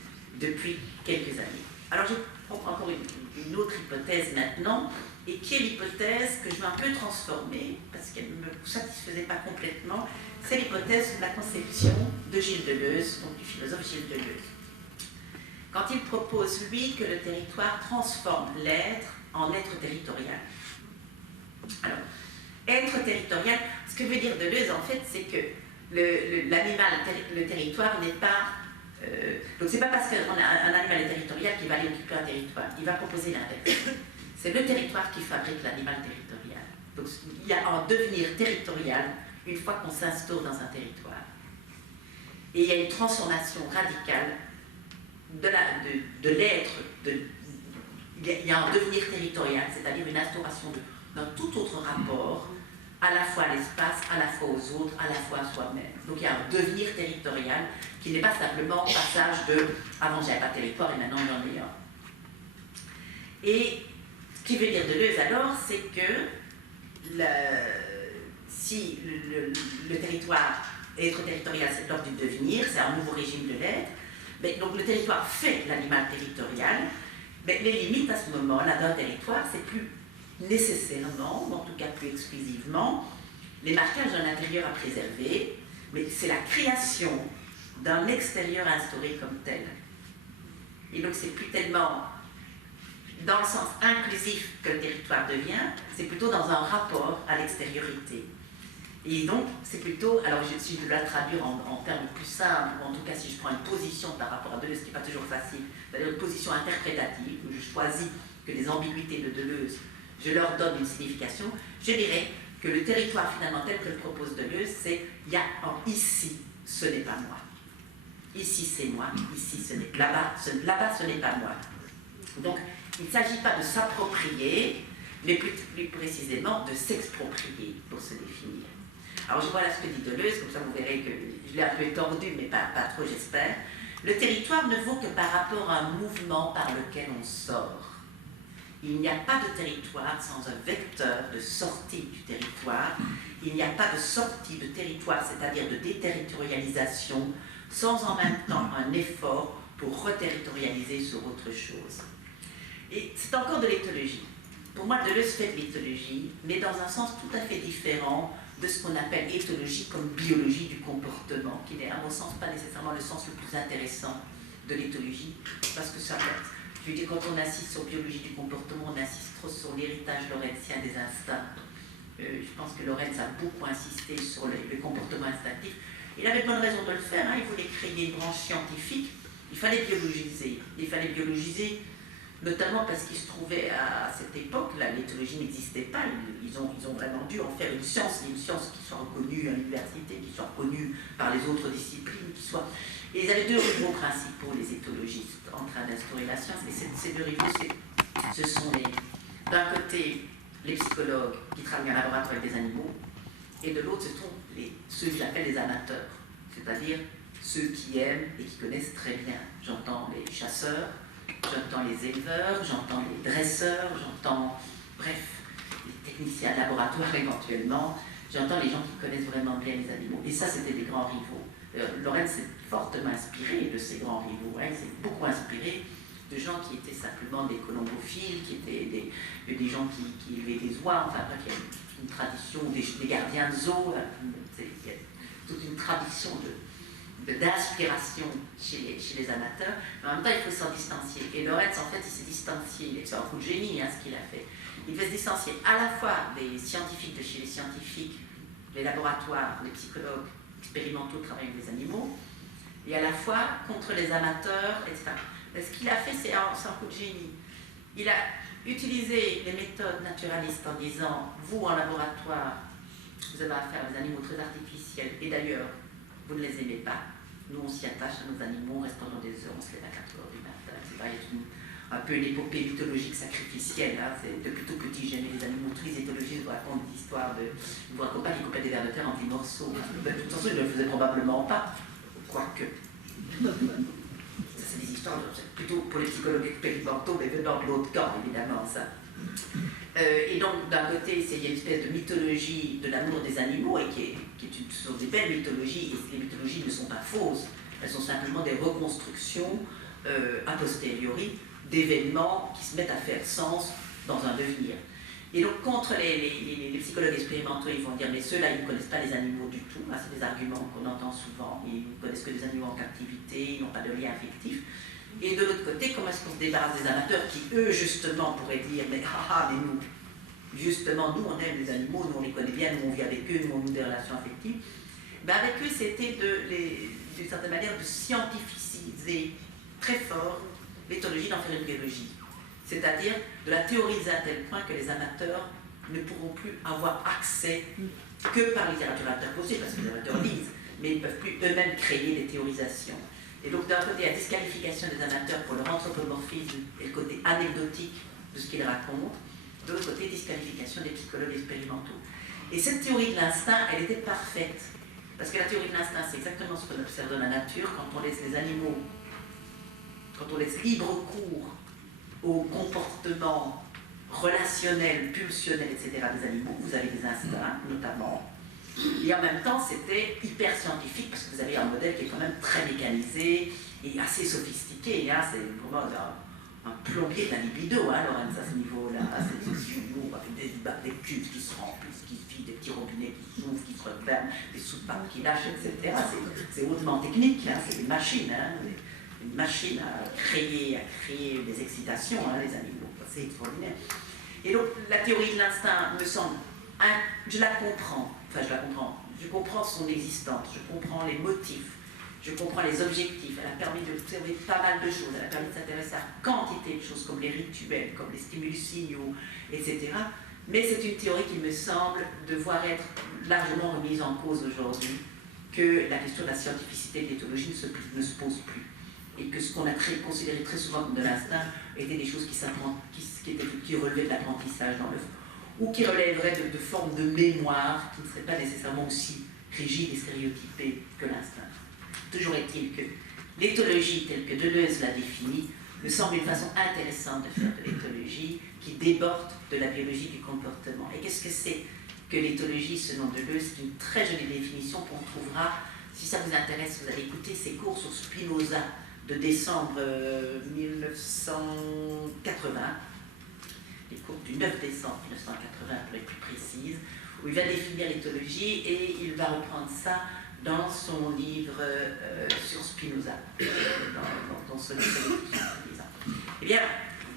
depuis quelques années. Alors je prends encore une autre hypothèse maintenant, et qui est l'hypothèse que je veux un peu transformer, parce qu'elle ne me satisfaisait pas complètement, c'est l'hypothèse de la conception de Gilles Deleuze, donc du philosophe Gilles Deleuze. Quand il propose, lui, que le territoire transforme l'être en être territorial. Alors, être territorial, ce que veut dire Deleuze, en fait, c'est que l'animal, le territoire n'est pas... donc, c'est pas parce qu'un animal est territorial qu'il va aller occuper un territoire. Il va proposer l'inverse. C'est le territoire qui fabrique l'animal territorial. Donc, il y a un devenir territorial une fois qu'on s'instaure dans un territoire. Et il y a une transformation radicale de l'être, il y a un devenir territorial, c'est-à-dire une instauration d'un tout autre rapport, à la fois à l'espace, à la fois aux autres, à la fois à soi-même. Donc il y a un devenir territorial qui n'est pas simplement passage de « avant j'avais pas de territoire et maintenant j'en ai un ». Et ce qui veut dire Deleuze alors, c'est que si le territoire, être territorial, c'est l'ordre du devenir, c'est un nouveau régime de l'être, mais donc le territoire fait l'animal territorial, mais les limites à ce moment-là d'un territoire, c'est plus nécessairement, ou en tout cas plus exclusivement, les marquages d'un intérieur à préserver, mais c'est la création d'un extérieur instauré comme tel. Et donc c'est plus tellement dans le sens inclusif que le territoire devient, c'est plutôt dans un rapport à l'extériorité. Et donc, c'est plutôt, alors si je dois la traduire en termes plus simples, ou en tout cas si je prends une position par rapport à Deleuze, ce qui n'est pas toujours facile, c'est-à-dire une position interprétative, où je choisis que les ambiguïtés de Deleuze, je leur donne une signification, je dirais que le territoire finalement tel que le propose Deleuze, c'est il y a en ici, ce n'est pas moi. Ici c'est moi, ici ce n'est là-bas, ce n'est pas moi. Donc, il ne s'agit pas de s'approprier, mais plus précisément de s'exproprier pour se définir. Alors voilà ce que dit Deleuze, comme ça vous verrez que je l'ai un peu étendu, mais pas trop j'espère. Le territoire ne vaut que par rapport à un mouvement par lequel on sort. Il n'y a pas de territoire sans un vecteur de sortie du territoire. Il n'y a pas de sortie de territoire, c'est-à-dire de déterritorialisation, sans en même temps un effort pour reterritorialiser sur autre chose. Et c'est encore de l'éthologie. Pour moi, Deleuze fait de l'éthologie, mais dans un sens tout à fait différent de ce qu'on appelle éthologie comme biologie du comportement, qui n'est à mon sens pas nécessairement le sens le plus intéressant de l'éthologie, parce que ça, je veux dire, quand on insiste sur biologie du comportement, on insiste trop sur l'héritage lorenzien des instincts. Je pense que Lorenz a beaucoup insisté sur le comportement instinctif. Il avait bonne raison de le faire, hein. Il voulait créer une branche scientifique, il fallait biologiser, notamment parce qu'il se trouvait à cette époque-là, l'éthologie n'existait pas, ils ont vraiment dû en faire une science qui soit reconnue à l'université, qui soit reconnue par les autres disciplines, Et ils avaient deux rivaux principaux, les éthologistes, en train d'instaurer la science, et ces deux rivaux, c'est Ce sont d'un côté les psychologues qui travaillent en laboratoire avec des animaux, et de l'autre, ce sont ceux que j'appelle les amateurs, c'est-à-dire ceux qui aiment et qui connaissent très bien. J'entends les chasseurs, j'entends les éleveurs, j'entends les dresseurs, j'entends, bref, les techniciens de laboratoire éventuellement, j'entends les gens qui connaissent vraiment bien les animaux. Et ça, c'était des grands rivaux. Lorraine s'est fortement inspirée de ces grands rivaux. Elle s'est beaucoup inspirée de gens qui étaient simplement des colombophiles, qui étaient des gens qui élevaient des oies, enfin, il y a une tradition, des gardiens de zoo, il y a toute une tradition d'inspiration chez les amateurs, mais en même temps, il faut s'en distancier. Et Lorenz, en fait, il s'est distancié, c'est un coup de génie, ce qu'il a fait. Il devait se distancier à la fois des scientifiques de chez les scientifiques, les laboratoires, les psychologues expérimentaux travaillant avec les animaux, et à la fois contre les amateurs, etc. Mais ce qu'il a fait, c'est un coup de génie. Il a utilisé les méthodes naturalistes en disant, vous en laboratoire, vous avez affaire à des animaux très artificiels, et d'ailleurs, vous ne les aimez pas. Nous, on s'y attache à nos animaux, on reste pendant des heures, on se lève à 4 heures du matin, etc. Il y a un peu une épopée mythologique sacrificielle. Depuis tout petit, j'aimais les animaux. Tous les éthologistes vous racontent des histoires de. Ils vous racontent pas qu'ils coupaient des vers de terre en petits morceaux. De toute façon, ils ne le faisaient probablement pas. Quoique. Ça, c'est des histoires, plutôt pour les psychologues expérimentaux, mais venant de l'autre camp, évidemment, ça. Et donc, d'un côté, il y a une espèce de mythologie de l'amour des animaux, et ce sont des belles mythologies, et les mythologies ne sont pas fausses, elles sont simplement des reconstructions a posteriori d'événements qui se mettent à faire sens dans un devenir. Et donc, contre les psychologues expérimentaux, ils vont dire, mais ceux-là, ils ne connaissent pas les animaux du tout. C'est des arguments qu'on entend souvent. Ils ne connaissent que des animaux en captivité, ils n'ont pas de lien affectif. Et de l'autre côté, comment est-ce qu'on se débarrasse des amateurs qui, eux, justement, pourraient dire, mais nous, justement, nous, on aime les animaux, nous, on les connaît bien, nous, on vit avec eux, nous, on a des relations affectives. Ben, avec eux, c'était d'une certaine manière de scientificiser très fort l'éthologie, d'en faire une biologie. C'est-à-dire de la théoriser à tel point que les amateurs ne pourront plus avoir accès que par littérature interposée, parce que les amateurs lisent, mais ils ne peuvent plus eux-mêmes créer des théorisations. Et donc, d'un côté, la disqualification des amateurs pour leur anthropomorphisme et le côté anecdotique de ce qu'ils racontent. De l'autre côté, disqualification des psychologues expérimentaux. Et cette théorie de l'instinct, elle était parfaite. Parce que la théorie de l'instinct, c'est exactement ce qu'on observe dans la nature. Quand on laisse les animaux, quand on laisse libre cours au comportement relationnel, pulsionnel, etc. des animaux, vous avez des instincts, notamment. Et en même temps, c'était hyper scientifique, parce que vous avez un modèle qui est quand même très mécanisé et assez sophistiqué. C'est vraiment un plombier de la libido, Lorenz, à ce niveau-là. C'est des jumeaux avec des cubes qui se remplissent, qui se vident, des petits robinets qui s'ouvrent, qui se referment, des soupapes qui lâchent, etc. C'est hautement technique, c'est une machine. Une machine à créer des excitations, les animaux. C'est extraordinaire. Et donc, la théorie de l'instinct me semble... je la comprends. Je comprends son existence, je comprends les motifs, je comprends les objectifs. Elle a permis d'observer pas mal de choses. Elle a permis de s'intéresser à quantité de choses, comme les rituels, comme les stimuli signaux, etc. Mais c'est une théorie qui me semble devoir être largement remise en cause aujourd'hui, que la question de la scientificité de l'éthologie ne se pose plus. Et que ce qu'on a considéré très souvent comme de l'instinct étaient des choses qui relevaient de l'apprentissage dans l'œuvre, ou qui relèveraient de formes de mémoire qui ne seraient pas nécessairement aussi rigides et stéréotypées que l'instinct. Toujours est-il que l'éthologie, telle que Deleuze l'a définie, me semble une façon intéressante de faire de l'éthologie qui déborde de la biologie du comportement. Et qu'est-ce que c'est que l'éthologie selon Deleuze? C'est une très jolie définition qu'on trouvera, si ça vous intéresse, vous allez écouter ses cours sur Spinoza de décembre 1980, les cours du 9 décembre 1980 pour être plus précise, où il va définir l'éthologie et il va reprendre ça dans son livre sur Spinoza, dans son livre sur Spinoza. Eh bien,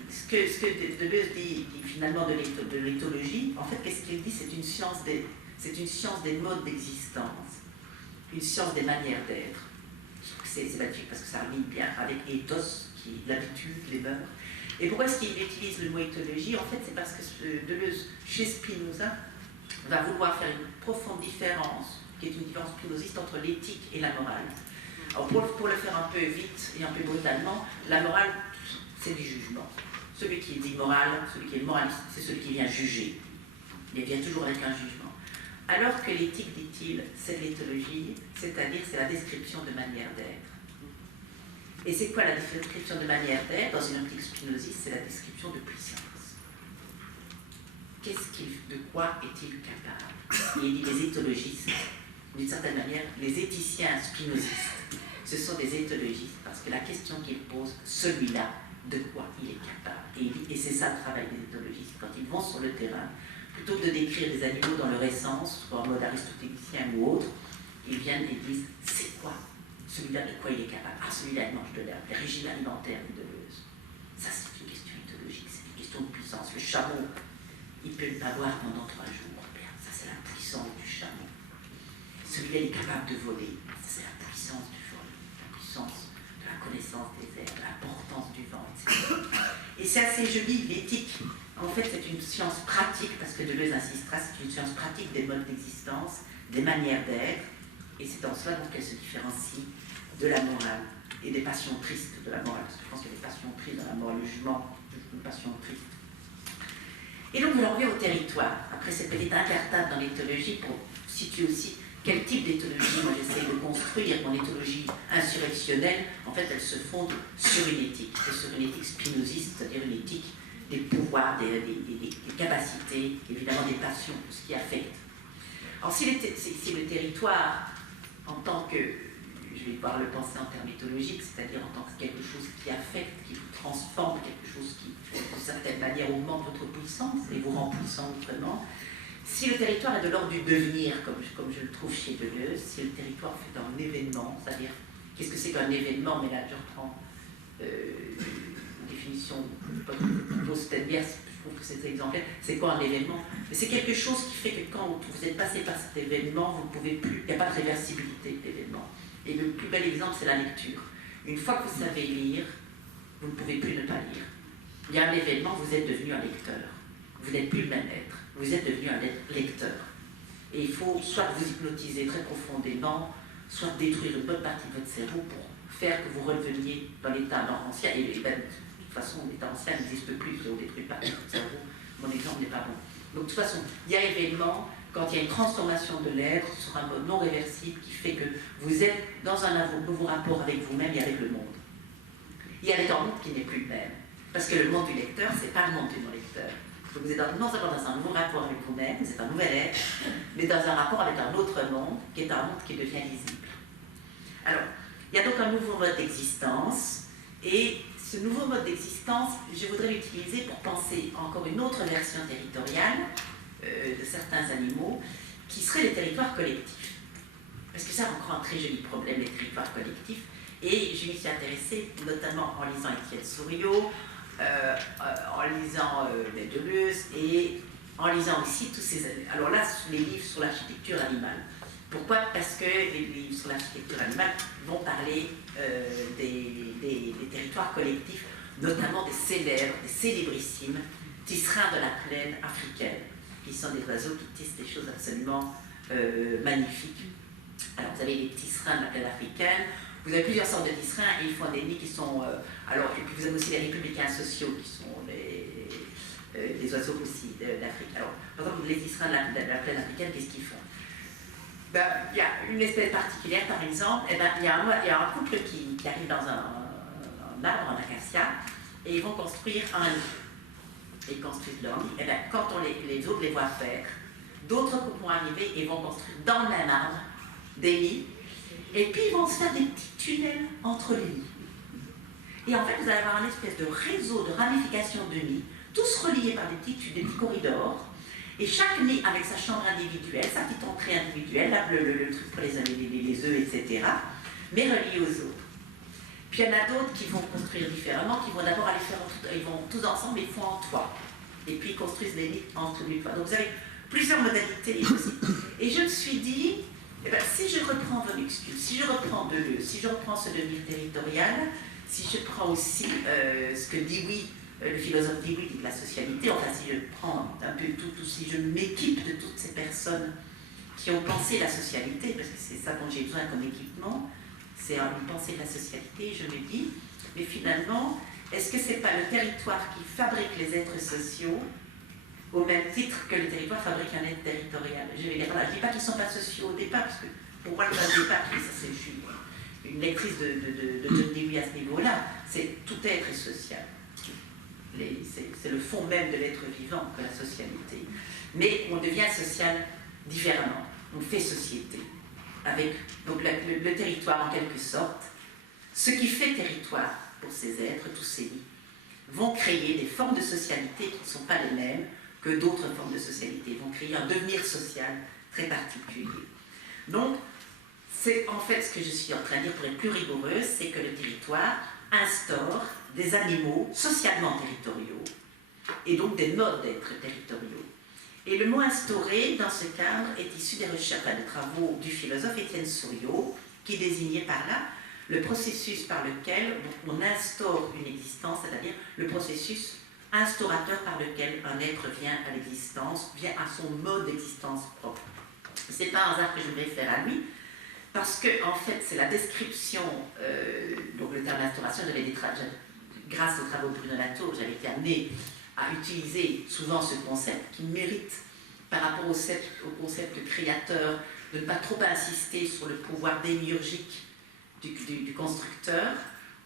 ce que Deleuze dit finalement de l'éthologie, en fait, qu'est-ce qu'il dit? C'est une science des modes d'existence, une science des manières d'être. C'est magnifique parce que ça rime bien avec ethos, qui est l'habitude, les mœurs. Et pourquoi est-ce qu'il utilise le mot éthologie? En fait, c'est parce que Deleuze, chez Spinoza, va vouloir faire une profonde différence, qui est une différence spinoziste entre l'éthique et la morale. Alors pour le faire un peu vite et un peu brutalement, la morale, c'est du jugement. Celui qui est immoral, celui qui est moraliste, c'est celui qui vient juger. Il vient toujours avec un jugement. Alors que l'éthique, dit-il, c'est de l'éthologie, c'est-à-dire c'est la description de manière d'être. Et c'est quoi la description de manière d'être? Dans une optique spinoziste, c'est la description de puissance. De quoi est-il capable? Et il dit les éthologistes, d'une certaine manière, les éthiciens spinozistes, ce sont des éthologistes, parce que la question qu'ils posent, celui-là, de quoi il est capable. Et c'est ça le travail des éthologistes. Quand ils vont sur le terrain, plutôt que de décrire les animaux dans leur essence, soit en mode aristotélicien ou autre, ils viennent et disent, c'est quoi celui-là, de quoi il est capable? Ah, celui-là, il mange de l'herbe, les régimes alimentaires de Deleuze. Ça, c'est une question éthologique, c'est une question de puissance. Le chameau, il peut ne pas boire pendant 3 jours. Bien, ça, c'est la puissance du chameau. Celui-là, il est capable de voler. Ça, c'est la puissance du vol, la puissance de la connaissance des airs, de l'importance du vent, etc. Et c'est assez joli, l'éthique. En fait, c'est une science pratique, parce que Deleuze insistera, c'est une science pratique des modes d'existence, des manières d'être, et c'est en cela donc qu'elle se différencie de la morale et des passions tristes de la morale, parce que je pense qu'il y a des passions tristes dans la morale, le jugement, une passion triste. Et donc, on revient au territoire, après cette petite incartade dans l'éthologie, pour situer aussi quel type d'éthologie moi j'essaie de construire. Mon éthologie insurrectionnelle, en fait, elle se fonde sur une éthique, et sur une éthique spinoziste, c'est-à-dire une éthique des pouvoirs, des capacités, évidemment des passions, ce qui affecte. Alors, si le territoire, en tant que, je vais devoir le penser en termes éthologiques, c'est-à-dire en tant que quelque chose qui affecte, qui vous transforme, quelque chose qui, d'une certaine manière, augmente votre puissance et vous rend puissant autrement. Si le territoire est de l'ordre du devenir, comme je le trouve chez Deleuze, si le territoire fait un événement, c'est-à-dire, qu'est-ce que c'est qu'un événement? Mais là, je reprends une définition que pose Stenbias, je trouve que c'est exemplaire. C'est quoi un événement? C'est quelque chose qui fait que quand vous êtes passé par cet événement, vous ne pouvez plus, il n'y a pas de réversibilité de l'événement. Et le plus bel exemple, c'est la lecture. Une fois que vous savez lire, vous ne pouvez plus ne pas lire. Il y a un événement, vous êtes devenu un lecteur. Vous n'êtes plus le même être. Vous êtes devenu un lecteur. Et il faut soit vous hypnotiser très profondément, soit détruire une bonne partie de votre cerveau pour faire que vous reveniez dans l'état ancien. Et ben, de toute façon, l'état ancien n'existe plus, si on ne détruit pas votre cerveau. Mon exemple n'est pas bon. Donc de toute façon, il y a événement, quand il y a une transformation de l'être sur un mode non réversible qui fait que vous êtes dans un nouveau rapport avec vous-même et avec le monde. Il y a un monde qui n'est plus le même. Parce que le monde du lecteur, ce n'est pas le monde du non-lecteur. Donc vous êtes non seulement dans un nouveau rapport avec vous-même, vous êtes un nouvel être, mais dans un rapport avec un autre monde, qui est un monde qui devient visible. Alors, il y a donc un nouveau mode d'existence, et ce nouveau mode d'existence, je voudrais l'utiliser pour penser encore une autre version territoriale de certains animaux, qui seraient les territoires collectifs. Parce que ça, encore un très joli problème, les territoires collectifs, et je m'y suis intéressée notamment en lisant Étienne Souriau, en lisant Deleuze et en lisant aussi tous ces... Alors là, les livres sur l'architecture animale. Pourquoi? Parce que les livres sur l'architecture animale vont parler des territoires collectifs, notamment des célèbres, des célébrissimes tisserands de la plaine africaine, qui sont des oiseaux qui tissent des choses absolument magnifiques. Alors vous avez les tisserands de la plaine africaine. Vous avez plusieurs sortes de tisserands et ils font des nids qui sont... alors, et puis vous avez aussi les républicains sociaux qui sont des oiseaux aussi d'Afrique. Alors, par exemple, les tisserands de la plaine africaine, qu'est-ce qu'ils font? Ben, il y a une espèce particulière, par exemple, et ben, il y a un couple qui arrive dans un arbre, en acacia, et ils vont construire un nid. Ils construisent leur nid. Et ben, quand les autres les voient faire, d'autres couples vont arriver et vont construire dans le même arbre des nids. Et puis, ils vont se faire des petits tunnels entre les nids. Et en fait, vous allez avoir une espèce de réseau de ramifications de nids, tous reliés par des petits corridors, et chaque nid avec sa chambre individuelle, sa petite entrée individuelle, là, le truc pour les œufs, etc., mais reliés aux autres. Puis il y en a d'autres qui vont construire différemment, qui vont d'abord aller faire, ils vont tous ensemble, ils font en toit. Et puis ils construisent des nids en dessous du toit. Donc vous avez plusieurs modalités aussi. Et je me suis dit, eh ben, si je reprends Von Uxküll, si je reprends Deleuze, si je reprends ce devenir territorial, si je prends aussi ce que Dewey, le philosophe Dewey dit de la socialité, enfin si je prends un peu tout, si je m'équipe de toutes ces personnes qui ont pensé la socialité, parce que c'est ça dont j'ai besoin comme équipement, c'est une pensée de la socialité, je me dis, mais finalement, est-ce que c'est pas le territoire qui fabrique les êtres sociaux au même titre que le territoire fabrique un être territorial? Je vais dire, voilà, je ne dis pas qu'ils ne sont pas sociaux au départ, parce que pour moi, le départ, ça c'est une lectrice de John Dewey à ce niveau-là, c'est tout être est social. C'est le fond même de l'être vivant que la socialité. Mais on devient social différemment. On fait société. Avec donc le territoire en quelque sorte. Ce qui fait territoire pour ces êtres, tous ces lits, vont créer des formes de socialité qui ne sont pas les mêmes que d'autres formes de socialité. Vont créer un devenir social très particulier. Donc, c'est en fait ce que je suis en train de dire pour être plus rigoureuse, c'est que le territoire instaure des animaux socialement territoriaux et donc des modes d'être territoriaux. Et le mot instauré, dans ce cadre, est issu des recherches, des travaux du philosophe Étienne Souriau, qui désignait par là le processus par lequel on instaure une existence, c'est-à-dire le processus instaurateur par lequel un être vient à l'existence, vient à son mode d'existence propre. C'est pas un hasard que je me réfère à lui, parce que en fait c'est la description, donc le terme d'instauration, grâce aux travaux de Bruno Latour, j'avais été amenée à utiliser souvent ce concept qui mérite, par rapport au concept créateur, de ne pas trop insister sur le pouvoir démiurgique du constructeur,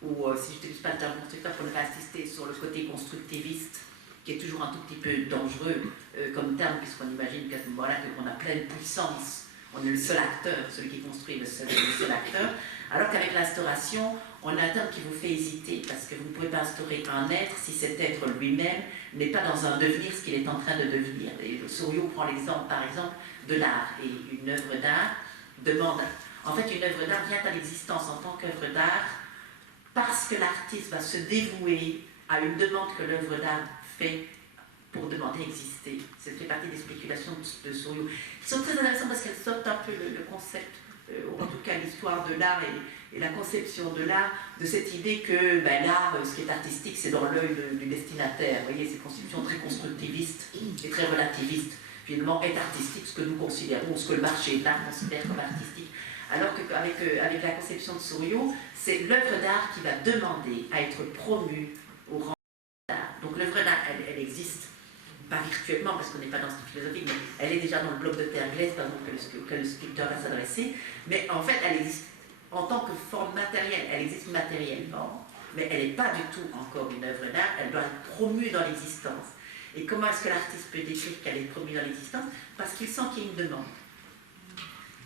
ou si je n'utilise pas le terme constructeur, pour ne pas insister sur le côté constructiviste, qui est toujours un tout petit peu dangereux comme terme, puisqu'on imagine qu'à ce moment-là, qu'on a pleine puissance, on est le seul acteur, celui qui construit le seul acteur, alors qu'avec l'instauration, on a un terme qui vous fait hésiter, parce que vous ne pouvez pas instaurer un être si cet être lui-même n'est pas dans un devenir ce qu'il est en train de devenir. Et Souriau prend l'exemple, par exemple, de l'art, et une œuvre d'art demande... En fait, une œuvre d'art vient à l'existence en tant qu'œuvre d'art parce que l'artiste va se dévouer à une demande que l'œuvre d'art fait pour demander à exister. Ça fait partie des spéculations de Souriau, qui sont très intéressantes parce qu'elles sortent un peu le concept, en tout cas l'histoire de l'art et la conception de l'art, de cette idée que l'art, ce qui est artistique, c'est dans l'œil du destinataire. Vous voyez, ces conceptions très constructivistes et très relativistes. Finalement, est artistique ce que nous considérons, ce que le marché de l'art considère comme artistique. Alors qu'avec la conception de Souriau, c'est l'œuvre d'art qui va demander à être promue au rang d'art. Donc l'œuvre d'art, elle existe, pas virtuellement, parce qu'on n'est pas dans cette philosophie, mais elle est déjà dans le bloc de terre glaise, par exemple, que le sculpteur va s'adresser. Mais en fait, elle existe en tant que forme matérielle, elle existe matériellement, mais elle n'est pas du tout encore une œuvre d'art, elle doit être promue dans l'existence. Et comment est-ce que l'artiste peut décrire qu'elle est promue dans l'existence? Parce qu'il sent qu'il y a une demande.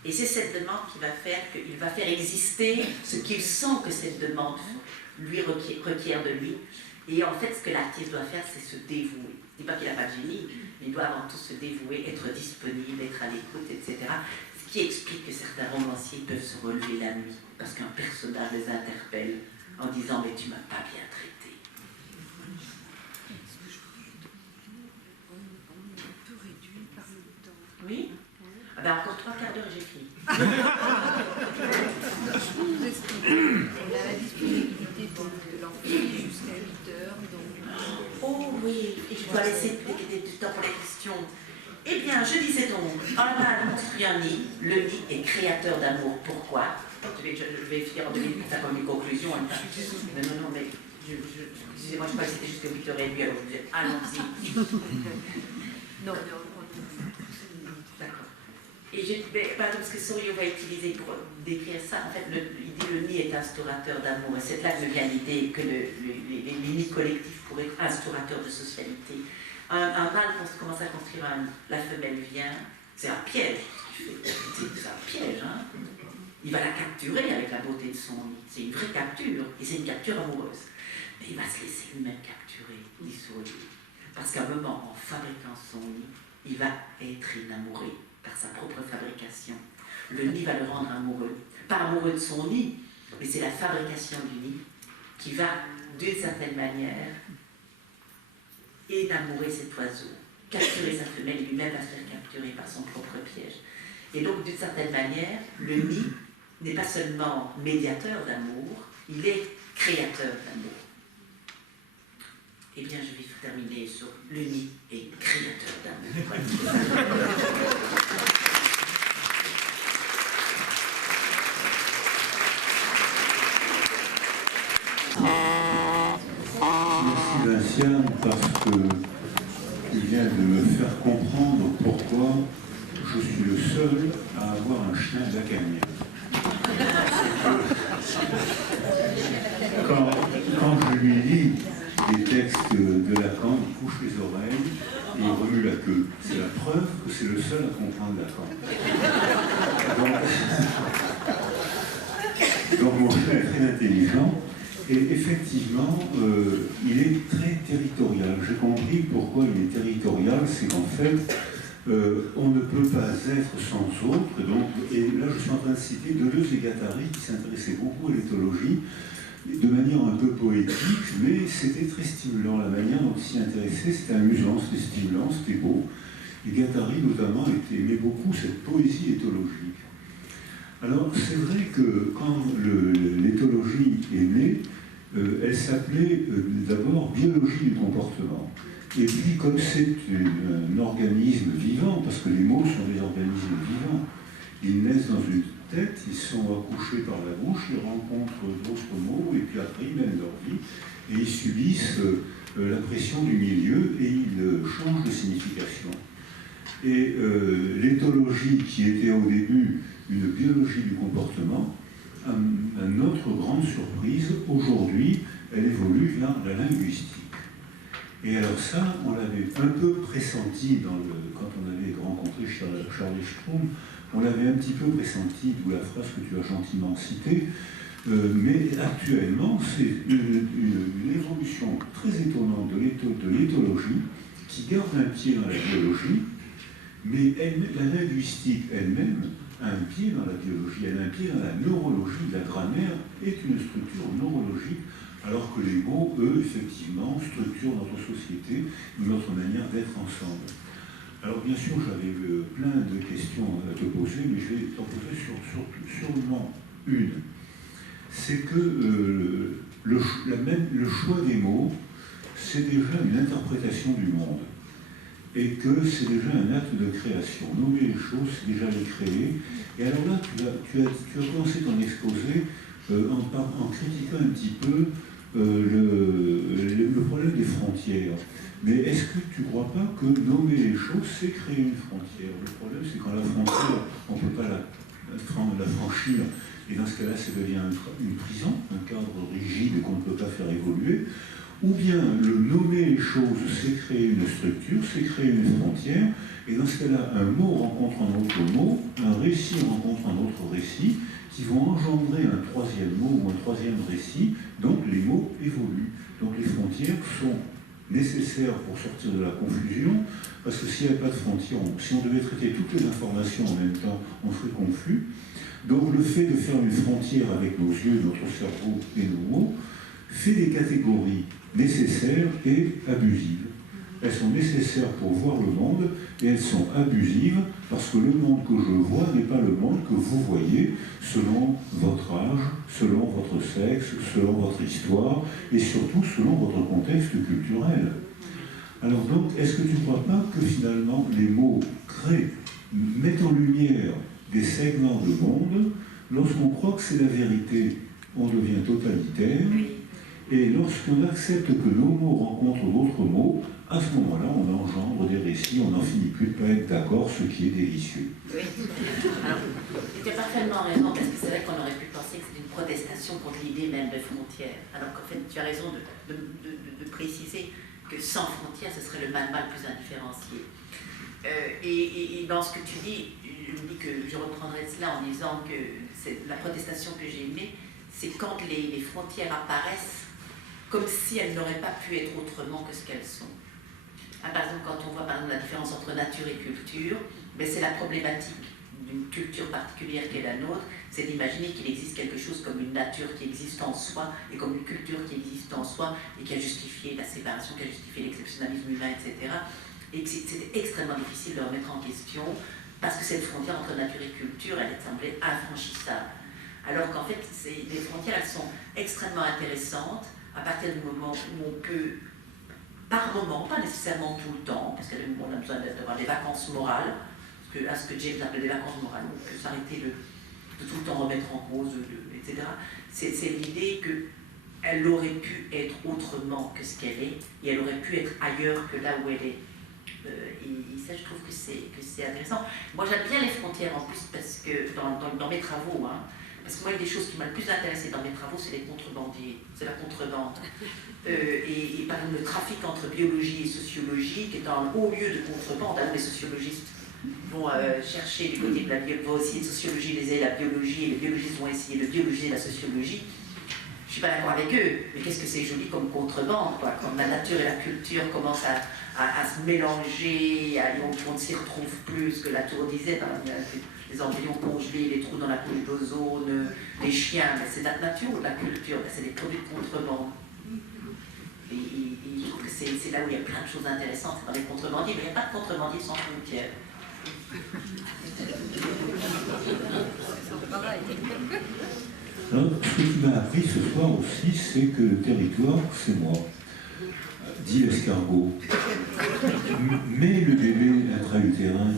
Et c'est cette demande qui va faire qu'il va faire exister ce qu'il sent que cette demande lui requiert de lui. Et en fait, ce que l'artiste doit faire, c'est se dévouer. Je ne dis pas qu'il n'a pas de génie, mais il doit avant tout se dévouer, être disponible, être à l'écoute, etc. Ce qui explique que certains romanciers peuvent se relever la nuit, parce qu'un personnage les interpelle en disant « mais tu ne m'as pas bien traité ». Oui? Ah ben encore 3/4 d'heure et j'ai fini. On a la disponibilité de l'enfant jusqu'à 8 heures. Donc... Oh oui, et je dois laisser du temps pour les questions. Eh bien, je disais donc, un mâle construit un nid, le nid est créateur d'amour. Pourquoi? Je vais finir en 2 minutes pour faire comme une conclusion. Mais non, mais excusez-moi, je crois que c'était juste 8h30, alors je vous dis, allons-y. Non, D'accord. Et par exemple, ce que Souriau va utiliser pour décrire ça, en fait, il dit le nid est instaurateur d'amour. Et c'est là que vient l'idée que les nids collectifs pourraient être instaurateurs de socialité. Un mâle commence à construire la femelle vient, c'est un piège ce qu'il fait. C'est un piège, hein. Il va la capturer avec la beauté de son nid. C'est une vraie capture, et c'est une capture amoureuse. Mais il va se laisser lui-même capturer, dit Souriau. Parce qu'à un moment, en fabriquant son nid, il va être inamouré par sa propre fabrication. Le nid va le rendre amoureux. Pas amoureux de son nid, mais c'est la fabrication du nid qui va, d'une certaine manière, énamourer cet oiseau, capturer sa femelle, et lui-même va se faire capturer par son propre piège. Et donc, d'une certaine manière, le nid n'est pas seulement médiateur d'amour, il est créateur d'amour. Eh bien, je vais terminer sur le nid et créateur d'amour. merci Vinciane parce que tu viens de me faire comprendre pourquoi je suis le seul à avoir un chien lacanien. Quand je lui lis les textes de Lacan, il couche les oreilles et il remue la queue. C'est la preuve que c'est le seul à comprendre Lacan. Donc mon chien est très intelligent et effectivement, il est très territorial. J'ai compris pourquoi il est territorial, c'est qu'en fait, on ne peut pas être sans autre. Donc, et là, je suis en train de citer Deleuze et Guattari qui s'intéressaient beaucoup à l'éthologie de manière un peu poétique, mais c'était très stimulant. La manière dont ils s'y intéressaient, c'était amusant, c'était stimulant, c'était beau. Et Guattari, notamment, aimait beaucoup cette poésie éthologique. Alors, c'est vrai que quand l'éthologie est née, elle s'appelait d'abord biologie du comportement. Et puis, comme c'est un organisme vivant, parce que les mots sont des organismes vivants, ils naissent dans une tête, ils sont accouchés par la bouche, ils rencontrent d'autres mots, et puis après ils mènent leur vie, et ils subissent la pression du milieu, et ils changent de signification. Et l'éthologie, qui était au début une biologie du comportement, à notre grande surprise, aujourd'hui, elle évolue vers la linguistique. Et alors ça, on l'avait un peu pressenti quand on avait rencontré Charlie Schtroumpf, on l'avait un petit peu pressenti, d'où la phrase que tu as gentiment citée, mais actuellement, c'est une évolution très étonnante de l'éthologie qui garde un pied dans la biologie, mais la linguistique elle-même a un pied dans la biologie, elle a un pied dans la neurologie. La grammaire est une structure neurologique, alors que les mots, eux, effectivement, structurent notre société, notre manière d'être ensemble. Alors, bien sûr, j'avais plein de questions à te poser, mais je vais t'en poser sûrement une. C'est que le choix des mots, c'est déjà une interprétation du monde. Et que c'est déjà un acte de création. Nommer les choses, c'est déjà les créer. Et alors là, tu as commencé ton exposé en critiquant un petit peu le problème des frontières. Mais est-ce que tu ne crois pas que nommer les choses, c'est créer une frontière? Le problème, c'est quand la frontière, on ne peut pas la franchir, et dans ce cas-là, ça devient une prison, un cadre rigide qu'on ne peut pas faire évoluer. Ou bien le nommer les choses, c'est créer une structure, c'est créer une frontière, et dans ce cas-là, un mot rencontre un autre mot, un récit rencontre un autre récit, qui vont engendrer un troisième mot ou un troisième récit, donc les mots évoluent. Donc les frontières sont nécessaires pour sortir de la confusion, parce que s'il n'y avait pas de frontières, si on devait traiter toutes les informations en même temps, on serait confus. Donc le fait de faire une frontière avec nos yeux, notre cerveau et nos mots, fait des catégories nécessaires et abusives. Elles sont nécessaires pour voir le monde et elles sont abusives parce que le monde que je vois n'est pas le monde que vous voyez selon votre âge, selon votre sexe, selon votre histoire et surtout selon votre contexte culturel. Alors donc, est-ce que tu ne crois pas que finalement les mots créent, mettent en lumière des segments de monde? Lorsqu'on croit que c'est la vérité, on devient totalitaire. Et lorsqu'on accepte que nos mots rencontrent d'autres mots, à ce moment-là, on engendre des récits, on n'en finit plus de pas être d'accord, ce qui est délicieux. Oui. Alors, tu as parfaitement raison, parce que c'est vrai qu'on aurait pu penser que c'est une protestation contre l'idée même de frontières. Alors qu'en fait, tu as raison de préciser que sans frontières, ce serait le mal plus indifférencié. Et dans ce que tu dis, je me dis que je reprendrai cela en disant que la protestation que j'ai aimée, c'est quand les frontières apparaissent comme si elles n'auraient pas pu être autrement que ce qu'elles sont. Par exemple, quand on voit par exemple la différence entre nature et culture, ben c'est la problématique d'une culture particulière qui est la nôtre, c'est d'imaginer qu'il existe quelque chose comme une nature qui existe en soi et comme une culture qui existe en soi et qui a justifié la séparation, qui a justifié l'exceptionnalisme humain, etc. Et que c'était extrêmement difficile de remettre en question parce que cette frontière entre nature et culture, elle semblait infranchissable. Alors qu'en fait, les frontières, elles sont extrêmement intéressantes à partir du moment où on peut, par moment, pas nécessairement tout le temps, parce qu'on a besoin d'avoir des vacances morales, à ce que James appelle des vacances morales, on peut s'arrêter de tout le temps remettre en cause, etc. C'est l'idée que elle aurait pu être autrement que ce qu'elle est, et elle aurait pu être ailleurs que là où elle est. Et ça, je trouve que c'est intéressant. Moi, j'aime bien les frontières en plus, parce que dans mes travaux, hein, parce que moi, une des choses qui m'a le plus intéressée dans mes travaux, c'est les contrebandiers, c'est la contrebande. Et par exemple, le trafic entre biologie et sociologie, qui est un haut lieu de contrebande. Alors, les sociologistes vont chercher du côté de la biologie, vont essayer de sociologiser la biologie, et les biologistes vont essayer de biologiser la sociologie. Je ne suis pas d'accord avec eux, mais qu'est-ce que c'est joli comme contrebande, quoi, quand la nature et la culture commencent à se mélanger, on ne s'y retrouve plus, ce que la tour disait, les embryons congelés, les trous dans la couche d'ozone, les chiens, c'est de la nature ou de la culture, c'est des produits de contrebande. Et je trouve que c'est là où il y a plein de choses intéressantes, c'est dans les contrebandiers, mais il n'y a pas de contrebandiers sans frontières. Alors, ce qui m'a appris ce soir aussi, c'est que le territoire, c'est moi, dit l'escargot. Mais le bébé intra-utérin,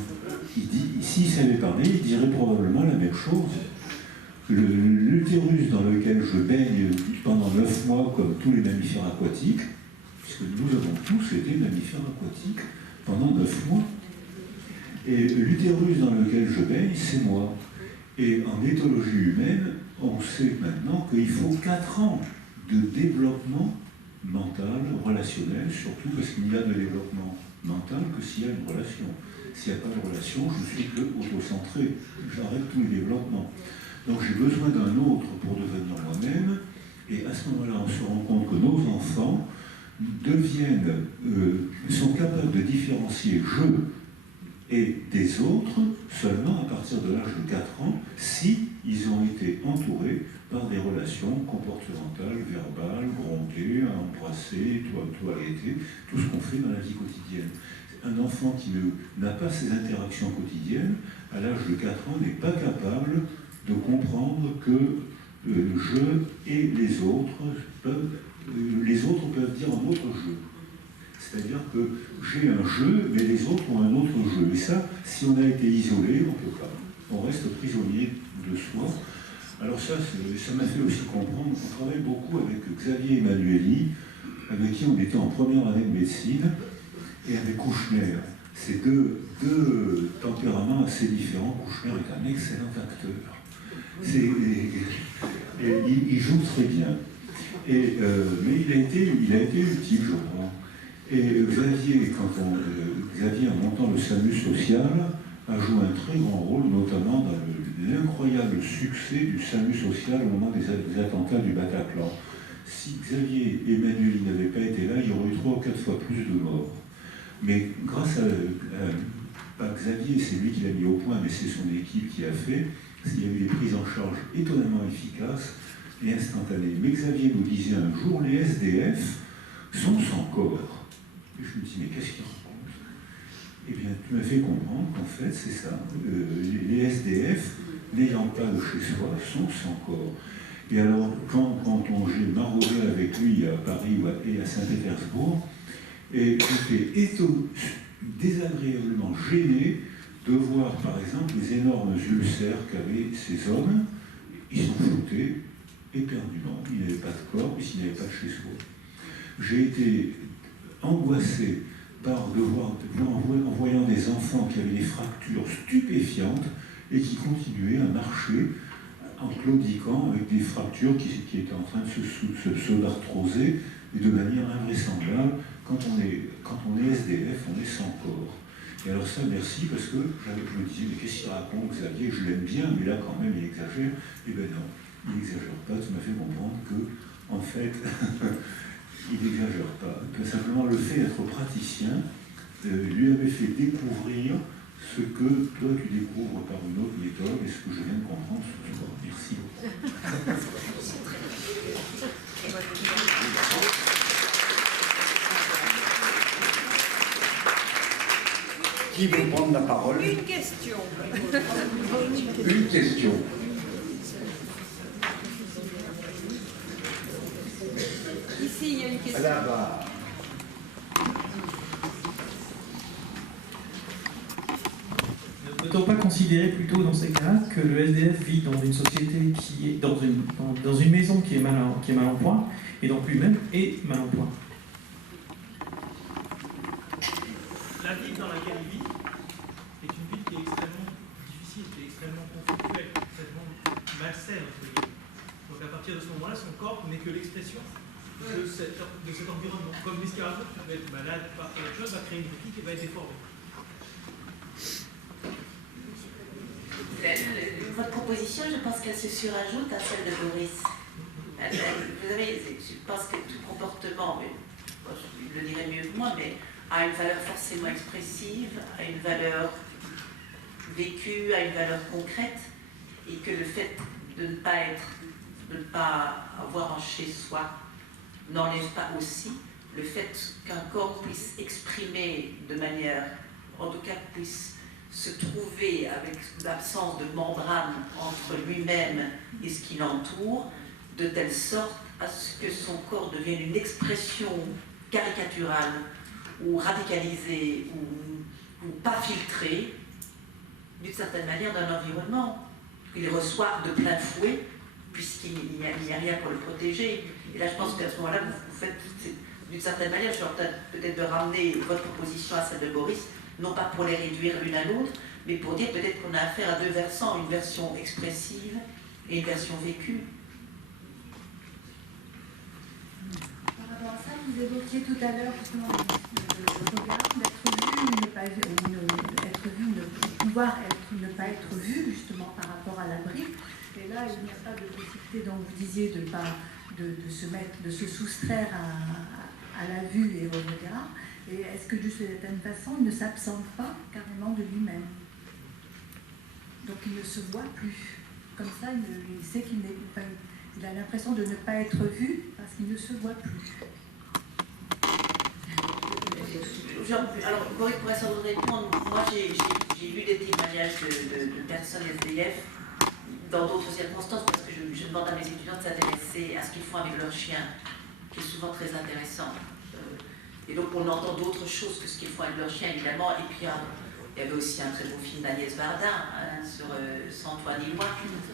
il dit, s'il savait parler, il dirait probablement la même chose. L'utérus dans lequel je baigne pendant 9 mois, comme tous les mammifères aquatiques, puisque nous avons tous été mammifères aquatiques pendant 9 mois, et l'utérus dans lequel je baigne, c'est moi. Et en éthologie humaine, on sait maintenant qu'il faut 4 ans de développement mental, relationnel, surtout parce qu'il n'y a de développement mental que s'il y a une relation. S'il n'y a pas de relation, je suis que autocentré, j'arrête tous les développements. Donc j'ai besoin d'un autre pour devenir moi-même, et à ce moment-là, on se rend compte que nos enfants sont capables de différencier je et des autres seulement à partir de l'âge de 4 ans, si ils ont été entourés par des relations comportementales, verbales, gronder, embrasser, toiletter, tout ce qu'on fait dans la vie quotidienne. Un enfant qui n'a pas ces interactions quotidiennes, à l'âge de 4 ans, n'est pas capable de comprendre que je et les autres peuvent dire un autre jeu. C'est-à-dire que j'ai un jeu, mais les autres ont un autre jeu. Et ça, si on a été isolé, on ne peut pas. On reste prisonnier de soi. Alors ça m'a fait aussi comprendre qu'on travaille beaucoup avec Xavier Emmanueli, avec qui on était en première année de médecine, et avec Kouchner. C'est deux tempéraments assez différents. Kouchner est un excellent acteur. Il joue très bien. Mais il a été utile, je crois. Et Xavier, en montant le SAMU social, a joué un très grand rôle, notamment dans l'incroyable succès du SAMU social au moment des attentats du Bataclan. Si Xavier Emmanueli n'avait pas été là, il y aurait eu 3 ou 4 fois plus de morts. Mais grâce à Xavier, c'est lui qui l'a mis au point, mais c'est son équipe qui a fait, il y a eu des prises en charge étonnamment efficaces et instantanées. Mais Xavier nous disait un jour, les SDF sont sans corps. Et je me dis, mais qu'est-ce qu'il raconte? Eh bien, tu m'as fait comprendre qu'en fait, c'est ça. Les SDF, n'ayant pas de chez soi, sont sans corps. Et alors, quand j'ai maraudé avec lui à Paris et à Saint-Pétersbourg, et j'étais désagréablement gêné de voir, par exemple, les énormes ulcères qu'avaient ces hommes. Ils sont foutés éperdument. Ils n'avaient pas de corps, puisqu'ils n'avaient pas de chez soi. J'ai été angoissé par en voyant des enfants qui avaient des fractures stupéfiantes et qui continuaient à marcher en claudiquant avec des fractures qui étaient en train de se pseudarthroser et de manière invraisemblable. Quand on est SDF, on est sans corps. Et alors ça, merci, parce que je me disais, mais qu'est-ce qu'il raconte, Xavier? Je l'aime bien, mais là quand même il exagère. Eh bien non, il n'exagère pas, tu m'as fait comprendre que, en fait, il n'exagère pas. Que simplement le fait d'être praticien lui avait fait découvrir ce que toi tu découvres par une autre méthode et ce que je viens de comprendre ce soir. Merci beaucoup. Qui veut prendre la parole? Une question. Une question. Ici, il y a une question. Là-bas. Peut-on pas considérer plutôt dans ces cas que le SDF vit dans une société qui est dans une maison qui est mal en point, et donc lui-même est mal en point? La ville dans laquelle il vit est une ville qui est extrêmement difficile, qui est extrêmement conflictuelle, extrêmement malsaine, entre guillemets. Donc à partir de ce moment-là, son corps n'est que l'expression de cet environnement. Comme l'escargot qui peut être malade par quelque chose, va créer une vie qui va être déformée. Votre proposition, je pense qu'elle se surajoute à celle de Boris. Vous savez, je pense que tout comportement, mais, bon, je le dirais mieux que moi, mais a une valeur forcément expressive, a une valeur vécue, a une valeur concrète, et que le fait de ne pas avoir en chez soi n'enlève pas aussi le fait qu'un corps puisse exprimer de manière, en tout cas puisse se trouver avec l'absence de membrane entre lui-même et ce qui l'entoure, de telle sorte à ce que son corps devienne une expression caricaturale ou radicalisée ou pas filtrée, d'une certaine manière, d'un environnement qu'il reçoit de plein fouet, puisqu'il n'y a rien pour le protéger. Et là, je pense qu'à ce moment-là, vous faites, d'une certaine manière, je suis en train peut-être de ramener votre proposition à celle de Boris, non pas pour les réduire l'une à l'autre, mais pour dire peut-être qu'on a affaire à deux versants, une version expressive et une version vécue. Par rapport à ça, vous évoquiez tout à l'heure justement le regard d'être vu ou ne pas vu, ou être vu, pouvoir ne pas être vu justement par rapport à l'abri. Et là, il n'y a pas de possibilité, donc vous disiez de se soustraire à la vue et au regard. Et est-ce que de certaine façon, il ne s'absente pas carrément de lui-même? Donc il ne se voit plus. Comme ça, il sait qu'il n'est pas. Il a l'impression de ne pas être vu parce qu'il ne se voit plus. Alors, Boris pourrait sans doute répondre. Moi, j'ai lu des témoignages de personnes SDF dans d'autres circonstances, parce que je demande à mes étudiants de s'intéresser à ce qu'ils font avec leurs chiens, qui est souvent très intéressant. Et donc on entend d'autres choses que ce qu'ils font avec leurs chiens, évidemment. Et puis il y avait aussi un très beau film d'Agnès Varda sur Antoine et moi.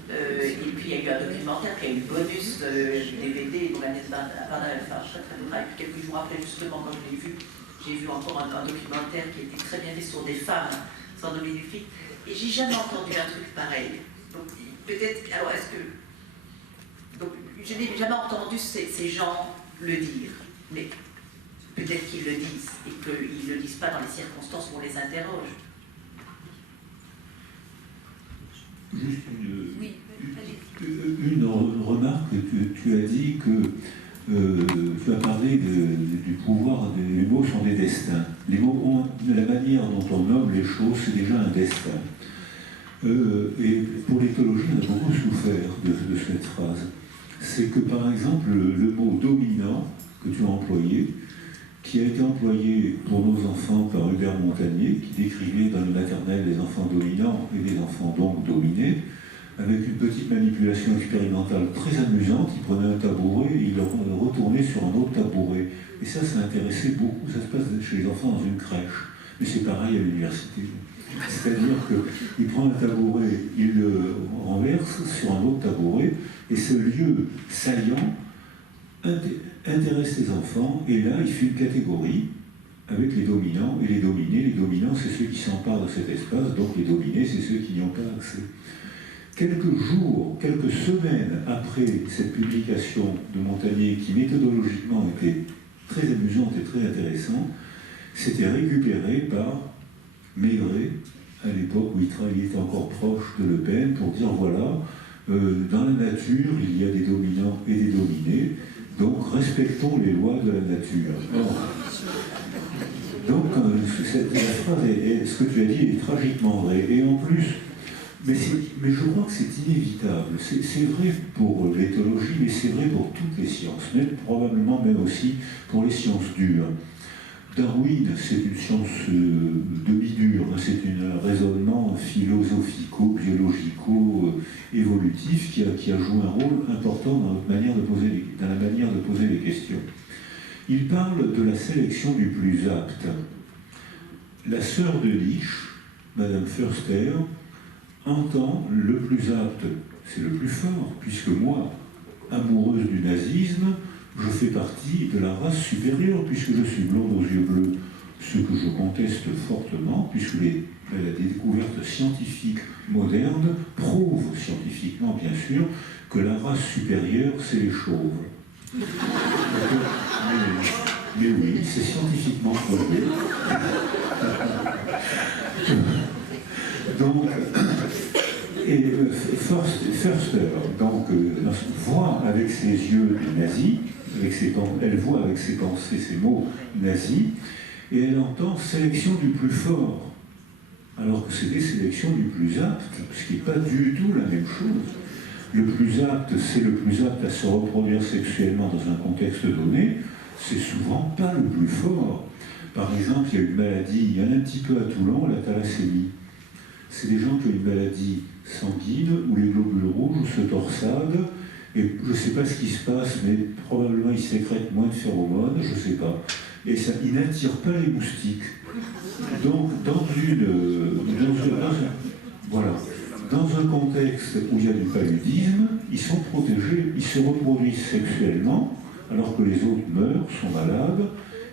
Et puis il y a eu un documentaire, puis il y a eu le bonus DVD, donc Agnès Varda avait fait un très très beau travail. Puis quelques jours après, justement, quand je l'ai vu, j'ai vu encore un documentaire qui était très bien fait sur des femmes, sans nommer des filles. Et j'ai jamais entendu un truc pareil. Donc peut-être, alors est-ce que... Donc je n'ai jamais entendu ces gens le dire. Mais peut-être qu'ils le disent et qu'ils ne le disent pas dans les circonstances où on les interroge. Juste une remarque. Tu as dit que tu as parlé du pouvoir, les mots sont des destins. Les mots ont, la manière dont on nomme les choses, c'est déjà un destin. Et pour l'éthologie, on a beaucoup souffert de cette phrase. C'est que par exemple, le mot dominant que tu as employé, qui a été employé pour nos enfants par Hubert Montagnier, qui décrivait dans le maternel des enfants dominants et des enfants donc dominés, avec une petite manipulation expérimentale très amusante. Il prenait un tabouret et il le retournait sur un autre tabouret. Et ça intéressait beaucoup. Ça se passe chez les enfants dans une crèche. Mais c'est pareil à l'université. C'est-à-dire qu'il prend un tabouret, il le renverse sur un autre tabouret, et ce lieu saillant intéresse les enfants, et là, il fait une catégorie avec les dominants et les dominés. Les dominants, c'est ceux qui s'emparent de cet espace, donc les dominés, c'est ceux qui n'y ont pas accès. Quelques jours, quelques semaines après cette publication de Montagnier, qui méthodologiquement était très amusante et très intéressante, c'était récupéré par Maigret, à l'époque où il était encore proche de Le Pen, pour dire voilà, dans la nature, il y a des dominants et des dominés, donc respectons les lois de la nature. Donc la phrase, ce que tu as dit est tragiquement vrai. Et en plus, mais je crois que c'est inévitable. C'est vrai pour l'éthologie, mais c'est vrai pour toutes les sciences, probablement même aussi pour les sciences dures. Darwin, c'est une science demi-dure, c'est un raisonnement philosophico-biologico-évolutif qui a joué un rôle important dans la manière de poser les questions. Il parle de la sélection du plus apte. La sœur de Lich, Madame Förster entend le plus apte, c'est le plus fort, puisque moi, amoureuse du nazisme, je fais partie de la race supérieure, puisque je suis blonde aux yeux bleus, ce que je conteste fortement, puisque les découvertes scientifiques modernes prouvent scientifiquement, bien sûr, que la race supérieure, c'est les chauves. Mais oui, c'est scientifiquement prouvé. Donc, et Förster donc, voit avec ses yeux nazis, elle voit avec ses pensées ces mots nazis, et elle entend sélection du plus fort, alors que c'est des sélections du plus apte, ce qui n'est pas du tout la même chose. Le plus apte, c'est le plus apte à se reproduire sexuellement dans un contexte donné, c'est souvent pas le plus fort. Par exemple, il y a une maladie, il y en a un petit peu à Toulon, la thalassémie. C'est des gens qui ont une maladie sanguine où les globules rouges se torsadent, et je ne sais pas ce qui se passe, mais probablement ils sécrètent moins de phéromones, je ne sais pas. Et ça, ils n'attirent pas les moustiques. Donc, voilà, dans un contexte où il y a du paludisme, ils sont protégés, ils se reproduisent sexuellement, alors que les autres meurent, sont malades,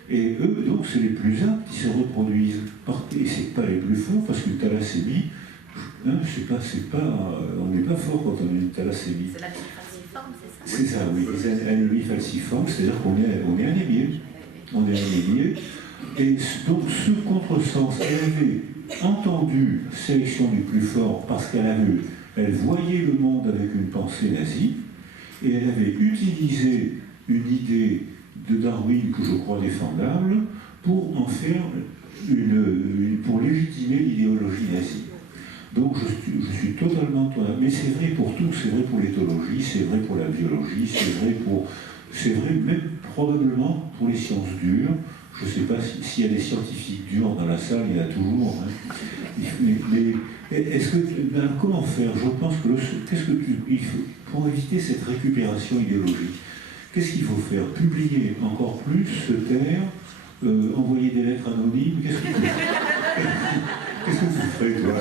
et eux, donc, c'est les plus aptes qui se reproduisent. Et c'est pas les plus forts, parce qu'une thalassémie, on n'est pas fort quand on a une thalassémie. C'est l'anémie falciforme, c'est ça? C'est ça, oui, les anémies falciformes, c'est-à-dire qu'on est anémié. On est anémié. Et donc, ce contresens, elle avait entendu sélection du plus fort parce elle voyait le monde avec une pensée nazie, et elle avait utilisé une idée de Darwin que je crois défendable pour en faire pour légitimer l'idéologie nazie. Donc je suis totalement... Mais c'est vrai pour tout, c'est vrai pour l'éthologie, c'est vrai pour la biologie, c'est vrai même probablement pour les sciences dures. Je ne sais pas s'il y a des scientifiques durs dans la salle, il y en a toujours. Hein. Mais est-ce que, comment faire? Je pense que pour éviter cette récupération idéologique, qu'est-ce qu'il faut faire? Publier encore plus, se taire, envoyer des lettres anonymes? Qu'est-ce que tu ferais, toi?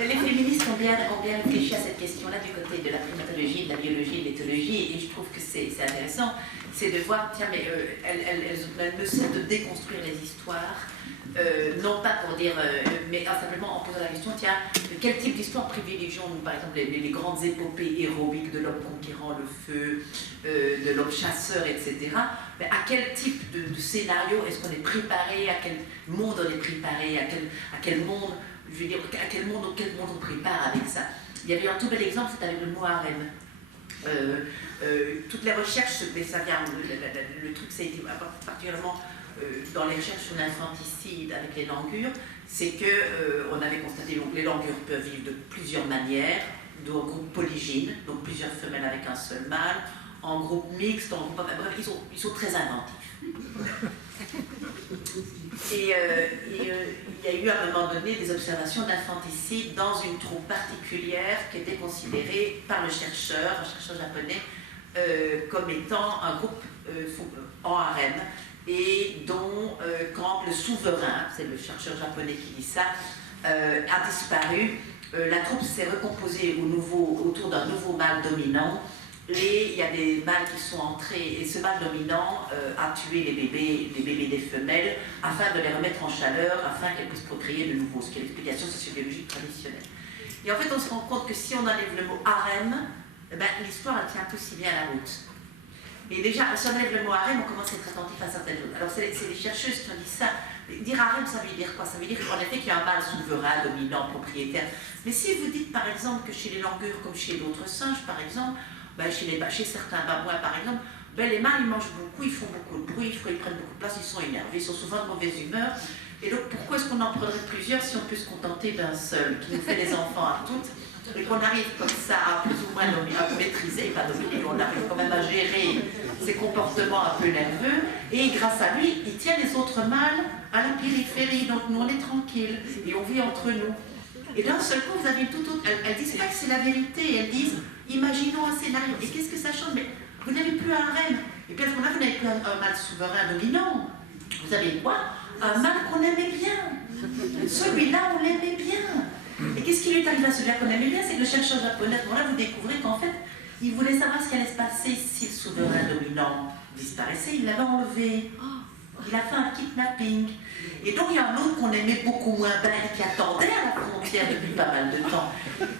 Mais les féministes ont bien réfléchi à cette question-là du côté de la primatologie, de la biologie, de l'éthologie, et je trouve que c'est intéressant, c'est de voir, tiens, mais elles ne cessent de déconstruire les histoires, non pas pour dire, mais simplement en posant la question, tiens, quel type d'histoire privilégions-nous? Par exemple, les grandes épopées héroïques de l'homme conquérant le feu, de l'homme chasseur, etc. Mais à quel type de scénario est-ce qu'on est préparé? À quel monde on est préparé? À quel monde, je veux dire, à quel monde on prépare avec ça? Il y avait un tout bel exemple, c'est avec le mot harem. Toutes les recherches, mais ça vient, le truc, ça a été particulièrement dans les recherches sur l'infanticide avec les langures, c'est qu'on avait constaté que les langures peuvent vivre de plusieurs manières, en groupe polygyne, donc plusieurs femelles avec un seul mâle, en groupe mixte, en groupe... Bref, ils sont très inventifs. Et il y a eu à un moment donné des observations d'infanticide dans une troupe particulière qui était considérée par un chercheur japonais, comme étant un groupe en harem, et dont quand le souverain, c'est le chercheur japonais qui dit ça, a disparu, la troupe s'est recomposée autour d'un nouveau mâle dominant, et il y a des mâles qui sont entrés, et ce mâle dominant a tué les bébés des femelles afin de les remettre en chaleur, afin qu'elles puissent procréer de nouveau, ce qui est l'explication sociobiologique traditionnelle. Et en fait, on se rend compte que si on enlève le mot harem, l'histoire elle tient tout si bien la route. Et déjà, si on enlève le mot harem, on commence à être attentif à certaines choses. Alors, c'est les chercheuses qui ont dit ça. Dire harem, ça veut dire quoi? Ça veut dire qu'en effet, qu'il y a un mâle souverain, dominant, propriétaire. Mais si vous dites, par exemple, que chez les langures, comme chez d'autres singes, par exemple, chez certains babouins, par exemple, les mâles, ils mangent beaucoup, ils font beaucoup de bruit, ils prennent beaucoup de place, ils sont énervés, ils sont souvent de mauvaise humeur. Et donc, pourquoi est-ce qu'on en prendrait plusieurs si on peut se contenter d'un seul, qui nous fait des enfants à toutes, et qu'on arrive comme ça à plus ou moins maîtriser, pas dominer, on arrive quand même à gérer ses comportements un peu nerveux, et grâce à lui, il tient les autres mâles à la périphérie, donc nous on est tranquilles, et on vit entre nous. Et d'un seul coup, vous avez une toute autre... Elles disent pas que c'est la vérité, elles disent, imaginons un scénario, et qu'est-ce que ça change? Mais vous n'avez plus un harem, et puis à ce moment-là, vous n'avez plus un mâle souverain dominant. Vous avez quoi? un mâle qu'on aimait bien. Celui-là, on l'aimait bien. Et qu'est-ce qui lui est arrivé à celui-là qu'on aimait bien? C'est que le chercheur japonais, bon là, vous découvrez qu'en fait, il voulait savoir ce qui allait se passer si le souverain dominant disparaissait. Il l'avait enlevé. Il a fait un kidnapping. Et donc, il y a un autre qu'on aimait beaucoup moins bien et qui attendait à la frontière depuis pas mal de temps.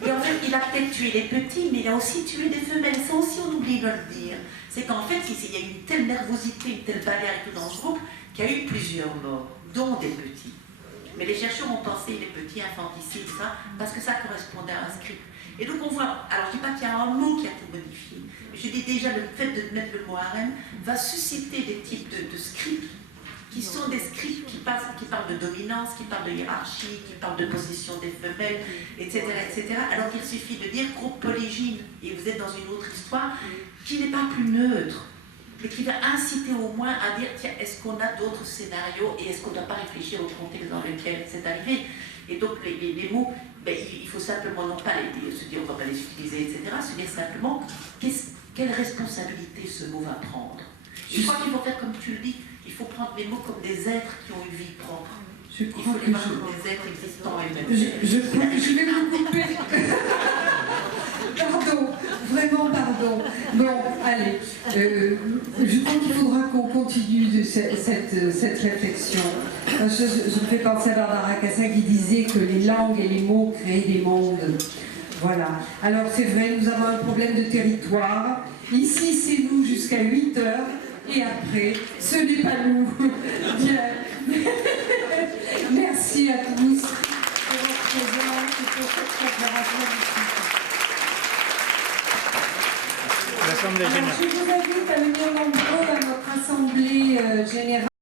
Et en fait, il a peut-être tué les petits, mais il a aussi tué des femelles. Ça aussi, on oublie de le dire. C'est qu'en fait, il y a eu une telle nervosité, une telle bagarre et tout dans ce groupe, qu'il y a eu plusieurs morts, dont des petits. Mais les chercheurs ont pensé les petits infanticides, ça, parce que ça correspondait à un script. Et donc, on voit, alors je ne dis pas qu'il y a un mot qui a été modifié, mais je dis déjà le fait de mettre le mot harem va susciter des types de scripts qui sont des scripts qui parlent de dominance, qui parlent de hiérarchie, qui parlent de possession des femelles, etc., etc. Alors qu'il suffit de dire groupe polygyne, et vous êtes dans une autre histoire qui n'est pas plus neutre, mais qui va inciter au moins à dire, tiens, est-ce qu'on a d'autres scénarios et est-ce qu'on ne doit pas réfléchir au contexte dans lequel c'est arrivé? Et donc les mots, ben, il faut simplement non pas se dire on ne va pas les utiliser, etc., se dire simplement quelle responsabilité ce mot va prendre. Je crois qu'il faut faire comme tu le dis, il faut prendre les mots comme des êtres qui ont une vie propre. Il faut les voir comme des êtres existants et même. Je crois que je vais vous couper. Pardon, vraiment pardon. Bon, allez. Je crois qu'il faudra qu'on continue cette réflexion. Je me fais penser à Barbara Cassin qui disait que les langues et les mots créent des mondes. Voilà. Alors c'est vrai, nous avons un problème de territoire. Ici, c'est nous jusqu'à 8 heures. Et après, ce n'est pas nous. Bien. Merci à tous pour votre présence et pour cette collaboration. L'Assemblée générale. Je vous invite à venir nombreux à notre Assemblée générale.